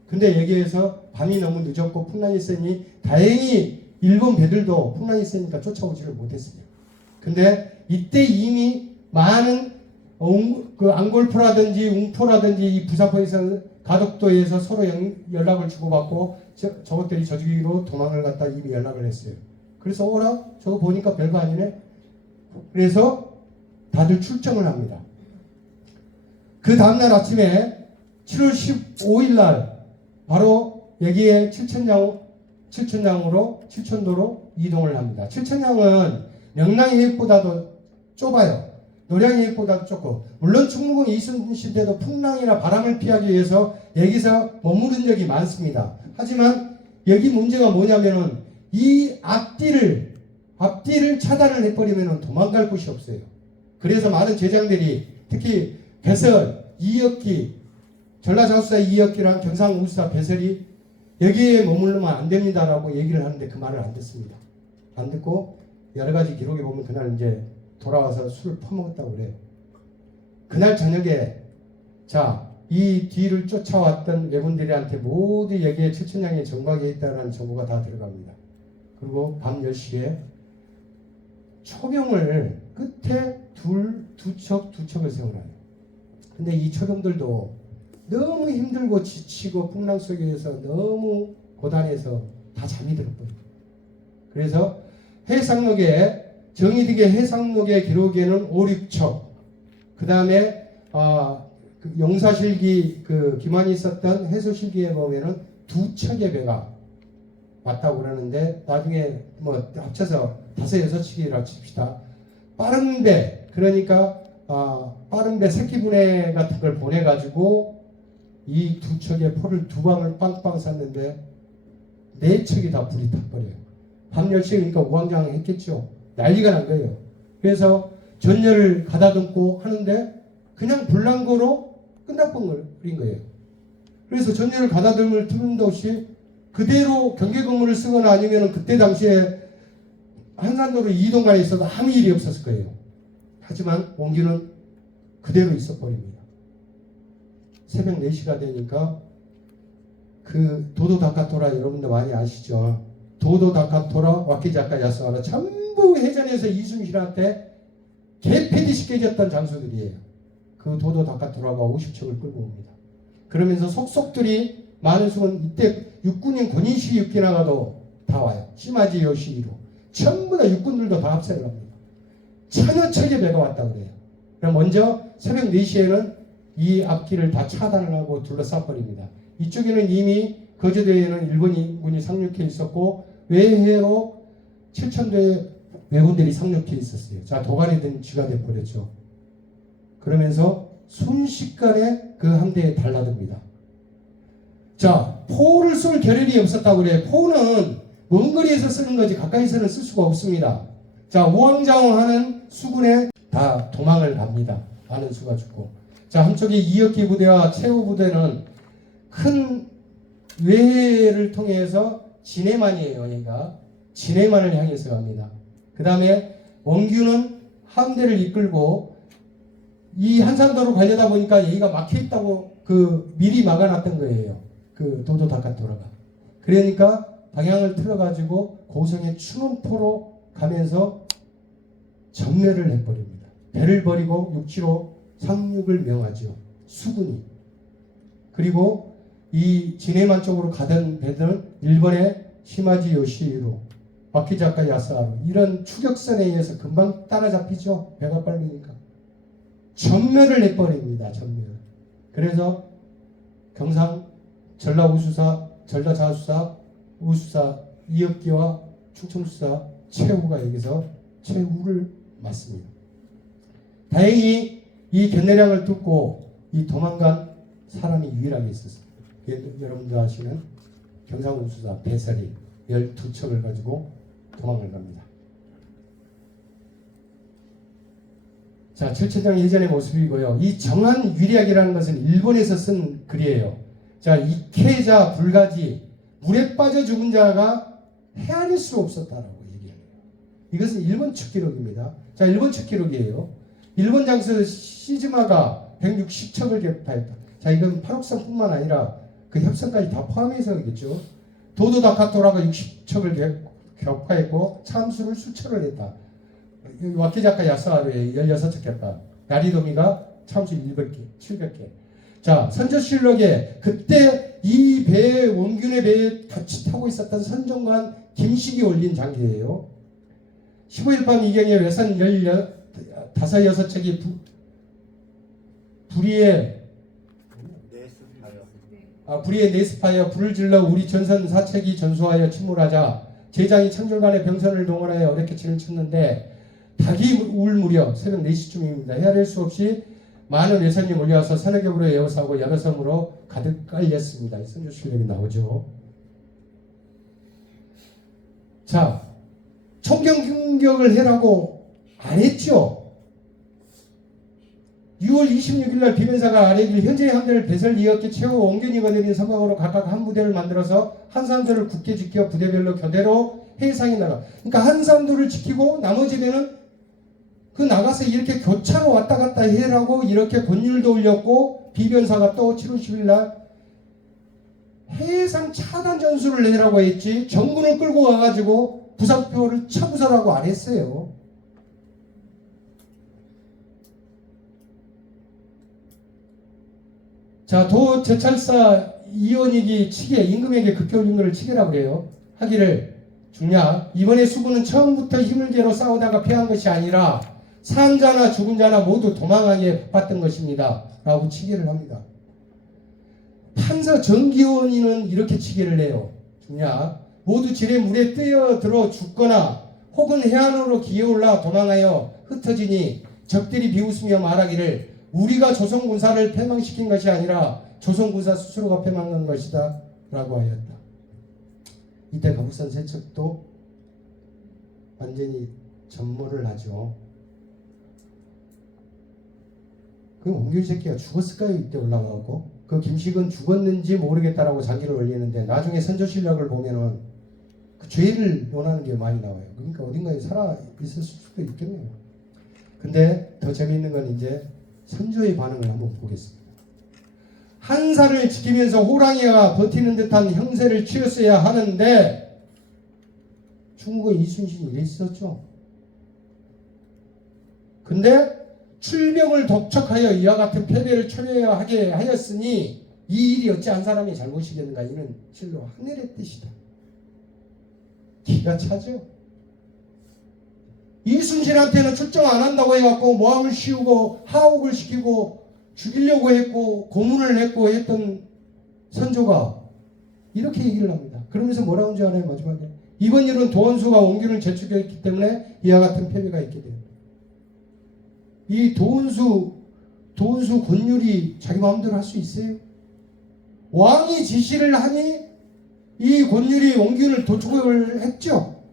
근데 여기에서 밤이 너무 늦었고 풍랑이 세니 다행히 일본 배들도 풍랑이 세니까 쫓아오지를 못했어요. 근데 이때 이미 많은 그 앙골포라든지 웅포라든지 이 부사포에서 가덕도에서 서로 연락을 주고받고 저것들이 저기로 도망을 갔다 이미 연락을 했어요. 그래서 오라 저거 보니까 별거 아니네. 그래서 다들 출정을 합니다. 그 다음날 아침에 7월 15일 날 바로 여기에 칠천도로 이동을 합니다. 칠천량은 명랑해역보다도 좁아요. 노량해역보다도 좁고, 물론 충무공 이순신 때도 풍랑이나 바람을 피하기 위해서 여기서 머무른 적이 많습니다. 하지만 여기 문제가 뭐냐면은 이 앞뒤를 차단을 해버리면 도망갈 곳이 없어요. 그래서 많은 제장들이 특히 배설, 이역기, 전라자수사 이역기랑 경상우수사 배설이 여기에 머물르면 안 됩니다라고 얘기를 하는데 그 말을 안 듣습니다. 안 듣고 여러 가지 기록에 보면 그날 이제 돌아와서 술을 퍼먹었다고 그래요. 그날 저녁에 이 뒤를 쫓아왔던 왜군들한테 모두 여기에 칠천량에 정박에 있다는 정보가 다 들어갑니다. 그리고 밤 10시에 초병을 끝에 두 척을 세워놔요. 근데 이 초병들도 너무 힘들고 지치고 풍랑 속에서 너무 고단해서 다 잠이 들었거든요. 그래서 정의득의 해상록의 기록에는 5, 6척, 그 다음에 그 용사실기 기만이 있었던 해수실기에 보면은 2척의 배가 왔다고 그러는데 나중에 뭐 합쳐서 5, 6척이라고 칩시다. 빠른 배, 그러니까 빠른 배 새끼분해 같은 걸 보내가지고 이 2척의 포를 2방을 빵빵 쐈는데 4척이 다 불이 타버려요. 밤 10시니까 우왕좌왕했겠죠. 난리가 난 거예요. 그래서 전열을 가다듬고 하는데 그냥 불난거로 끝나버린 거예요. 그래서 전열을 가다듬을 틈도 없이 그대로 경계근무를 쓰거나 아니면 그때 당시에 한산도로 이동간에 있어도 아무 일이 없었을 거예요. 하지만 원기는 그대로 있어버립니다. 새벽 4시가 되니까 그 도도다카토라 여러분들 많이 아시죠? 도도다카토라 와키자카 야스와라 전부 해전에서 이순신한테 개패디시켜졌던 장수들이에요. 그 도도다카토라가 50척을 끌고 옵니다. 그러면서 속속들이 많은 수는 이때 육군인 권인시 육기나가도 다 와요. 시마지 요시히로 전부 다 육군들도 다 합세를 합니다. 천여 척의 배가 왔다고 그래요. 그럼 먼저 새벽 4시에는 이 앞길을 다 차단을 하고 둘러싸버립니다. 이쪽에는 이미 거제도에는 일본군이 상륙해 있었고 외해로 칠천도에 왜군들이 상륙해 있었어요. 도가니 된 쥐가 돼버렸죠. 그러면서 순식간에 그 함대에 달라듭니다. 포를 쏠 겨를이 없었다고 그래요. 포는 먼 거리에서 쓰는 거지 가까이서는 쓸 수가 없습니다. 우왕좌왕하는 수군에 다 도망을 갑니다. 많은 수가 죽고. 한쪽에 이역기 부대와 최후 부대는 큰 외해를 통해서 진해만이에요. 그러니까 진해만을 향해서 갑니다. 그 다음에 원규는 함대를 이끌고 이 한산도로 가려다 보니까 여기가 막혀있다고 미리 막아놨던 거예요. 도도다카토라가. 그러니까 방향을 틀어가지고 고성의 추문포로 가면서 전멸을 해버립니다. 배를 버리고 육지로 상륙을 명하죠. 수군이. 그리고 이 진해만 쪽으로 가던 배들은 일본의 시마지 요시히로, 와키자카 야스하루 이런 추격선에 의해서 금방 따라잡히죠. 배가 빠르니까. 전멸을 해버립니다. 전멸. 그래서 경상, 전라우수사, 전라자수사, 우수사, 이역기와 충청수사 최후가 여기서 최후를 맞습니다. 다행히 이 견내량을 듣고 이 도망간 사람이 유일하게 있었습니다. 여러분들 아시는 경상우수사 배설이 12척을 가지고 도망을 갑니다. 칠천장 예전의 모습이고요. 이 정한위략이라는 것은 일본에서 쓴 글이에요. 이케자 불가지, 물에 빠져 죽은 자가 헤아릴 수 없었다라고 얘기해요. 이것은 일본 측 기록입니다. 일본 측 기록이에요. 일본 장수 시즈마가 160척을 격파했다. 자, 이건 팔옥성뿐만 아니라 그 협성까지 다 포함해서겠죠. 도도다카토라가 60척을 격파했고 참수를 수척을 했다. 와키자카 야스하루에 16척 격파. 나리도미가 참수 700개. 자, 선조실록에 그때 이 배에 원균의 배에 같이 타고 있었던 선정관 김식이 올린 장기예요. 15일 밤 이경에 외선 15척이 불의의 네스파이어 불을 질러 우리 전선 사책이 전수하여 침몰하자 제장이 창졸간의 병선을 동원하여 어렵게 진을 쳤는데 닭이 울 무렵 새벽 4시쯤입니다. 헤아릴 수 없이 많은 외선이 몰려와서 서너 겹으로 에워싸고 여러 섬으로 가득 깔렸습니다. 이 선조실록이 나오죠. 자, 총경공격을 해라고 안 했죠. 6월 26일 날 비변사가 아래길 현재의 함대를 배설 이었게 채워 원균이 거느린 서방으로 각각 한 부대를 만들어서 한산도를 굳게 지켜 부대별로 교대로 해상에 나가. 그러니까 한산도를 지키고 나머지 배는 그 나가서 이렇게 교차로 왔다 갔다 해라고 이렇게 권율도 올렸고 비변사가 또 7월 10일 날 해상 차단 전술을 해라고 했지 정군을 끌고 와가지고 부사표를 차부사라고 안 했어요. 자, 도 제찰사 이원익이 치계 임금에게 급격임금을 치계라고 그래요. 하기를 중략 이번의 수군은 처음부터 힘을 개로 싸우다가 패한 것이 아니라 산 자나 죽은 자나 모두 도망하게 봤던 것입니다. 라고 치계를 합니다. 판서 정기원이는 이렇게 치계를 해요. 중략 모두 지뢰 물에 뛰어들어 죽거나 혹은 해안으로 기어올라 도망하여 흩어지니 적들이 비웃으며 말하기를 우리가 조선군사를 패망시킨 것이 아니라 조선군사 스스로가 패망한 것이다 라고 하였다. 이때 거북선 세척도 완전히 전모를 하죠. 그 원균 새끼가 죽었을까요? 이때 올라가고 그 김식은 죽었는지 모르겠다라고 장기를 올리는데 나중에 선조실록을 보면은 그 죄를 논하는 게 많이 나와요. 그러니까 어딘가에 살아 있을 수도 있겠네요. 근데 더 재미있는 건 이제 선조의 반응을 한번 보겠습니다. 한사를 지키면서 호랑이가 버티는 듯한 형세를 취했어야 하는데 중국의 이순신이 이랬었죠. 근데 출병을 독촉하여 이와 같은 패배를 초래하게 하였으니 이 일이 어찌 한 사람의 잘못이겠는가. 이는 실로 하늘의 뜻이다. 기가 차죠. 이순신한테는 출정 안 한다고 해갖고 모함을 씌우고 하옥을 시키고 죽이려고 했고 고문을 했고 했던 선조가 이렇게 얘기를 합니다. 그러면서 뭐라고 하는지 알아요? 마지막에 이번 일은 도원수가 원균을 제축했기 때문에 이와 같은 패배가 있게 됩니다. 이 도원수 권율이 자기 마음대로 할 수 있어요? 왕이 지시를 하니 이 권율이 원균을 도축을 했죠.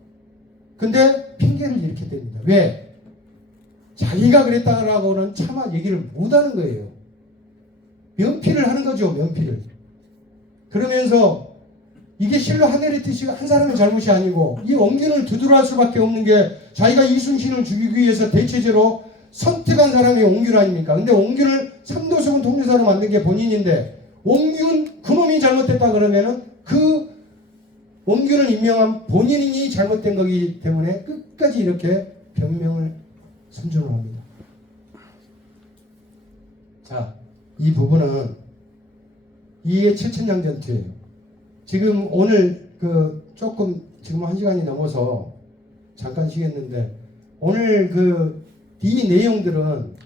근데 핑계를 이렇게 댑니다. 왜? 자기가 그랬다라고는 차마 얘기를 못하는 거예요. 면피를 하는 거죠. 면피를. 그러면서 이게 실로 하늘의 뜻이 한 사람의 잘못이 아니고 이 원균을 두드러할 수밖에 없는 게 자기가 이순신을 죽이기 위해서 대체제로 선택한 사람이 원균 아닙니까? 근데 원균을 삼도수군 통제사로 만든 게 본인인데 원균 그놈이 잘못됐다 그러면은 그 원균을 임명한 본인이 잘못된 거기 때문에 끝까지 이렇게 변명을 선정을 합니다. 자, 이 부분은 이해 칠천량 전투예요. 지금 오늘 조금 지금 1시간이 넘어서 잠깐 쉬겠는데 오늘 이 내용들은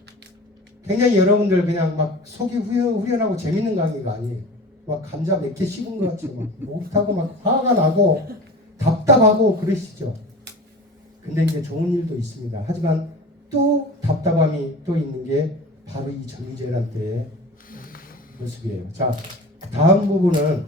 굉장히 여러분들 그냥 막 속이 후련하고 재밌는 강의가 아니에요. 막 감자 몇 개 씹은 것 같이 막 목이 타고 막 화가 나고 답답하고 그러시죠. 근데 이제 좋은 일도 있습니다. 하지만 또 답답함이 또 있는 게 바로 이 정의재란 때의 모습이에요. 자, 다음 부분은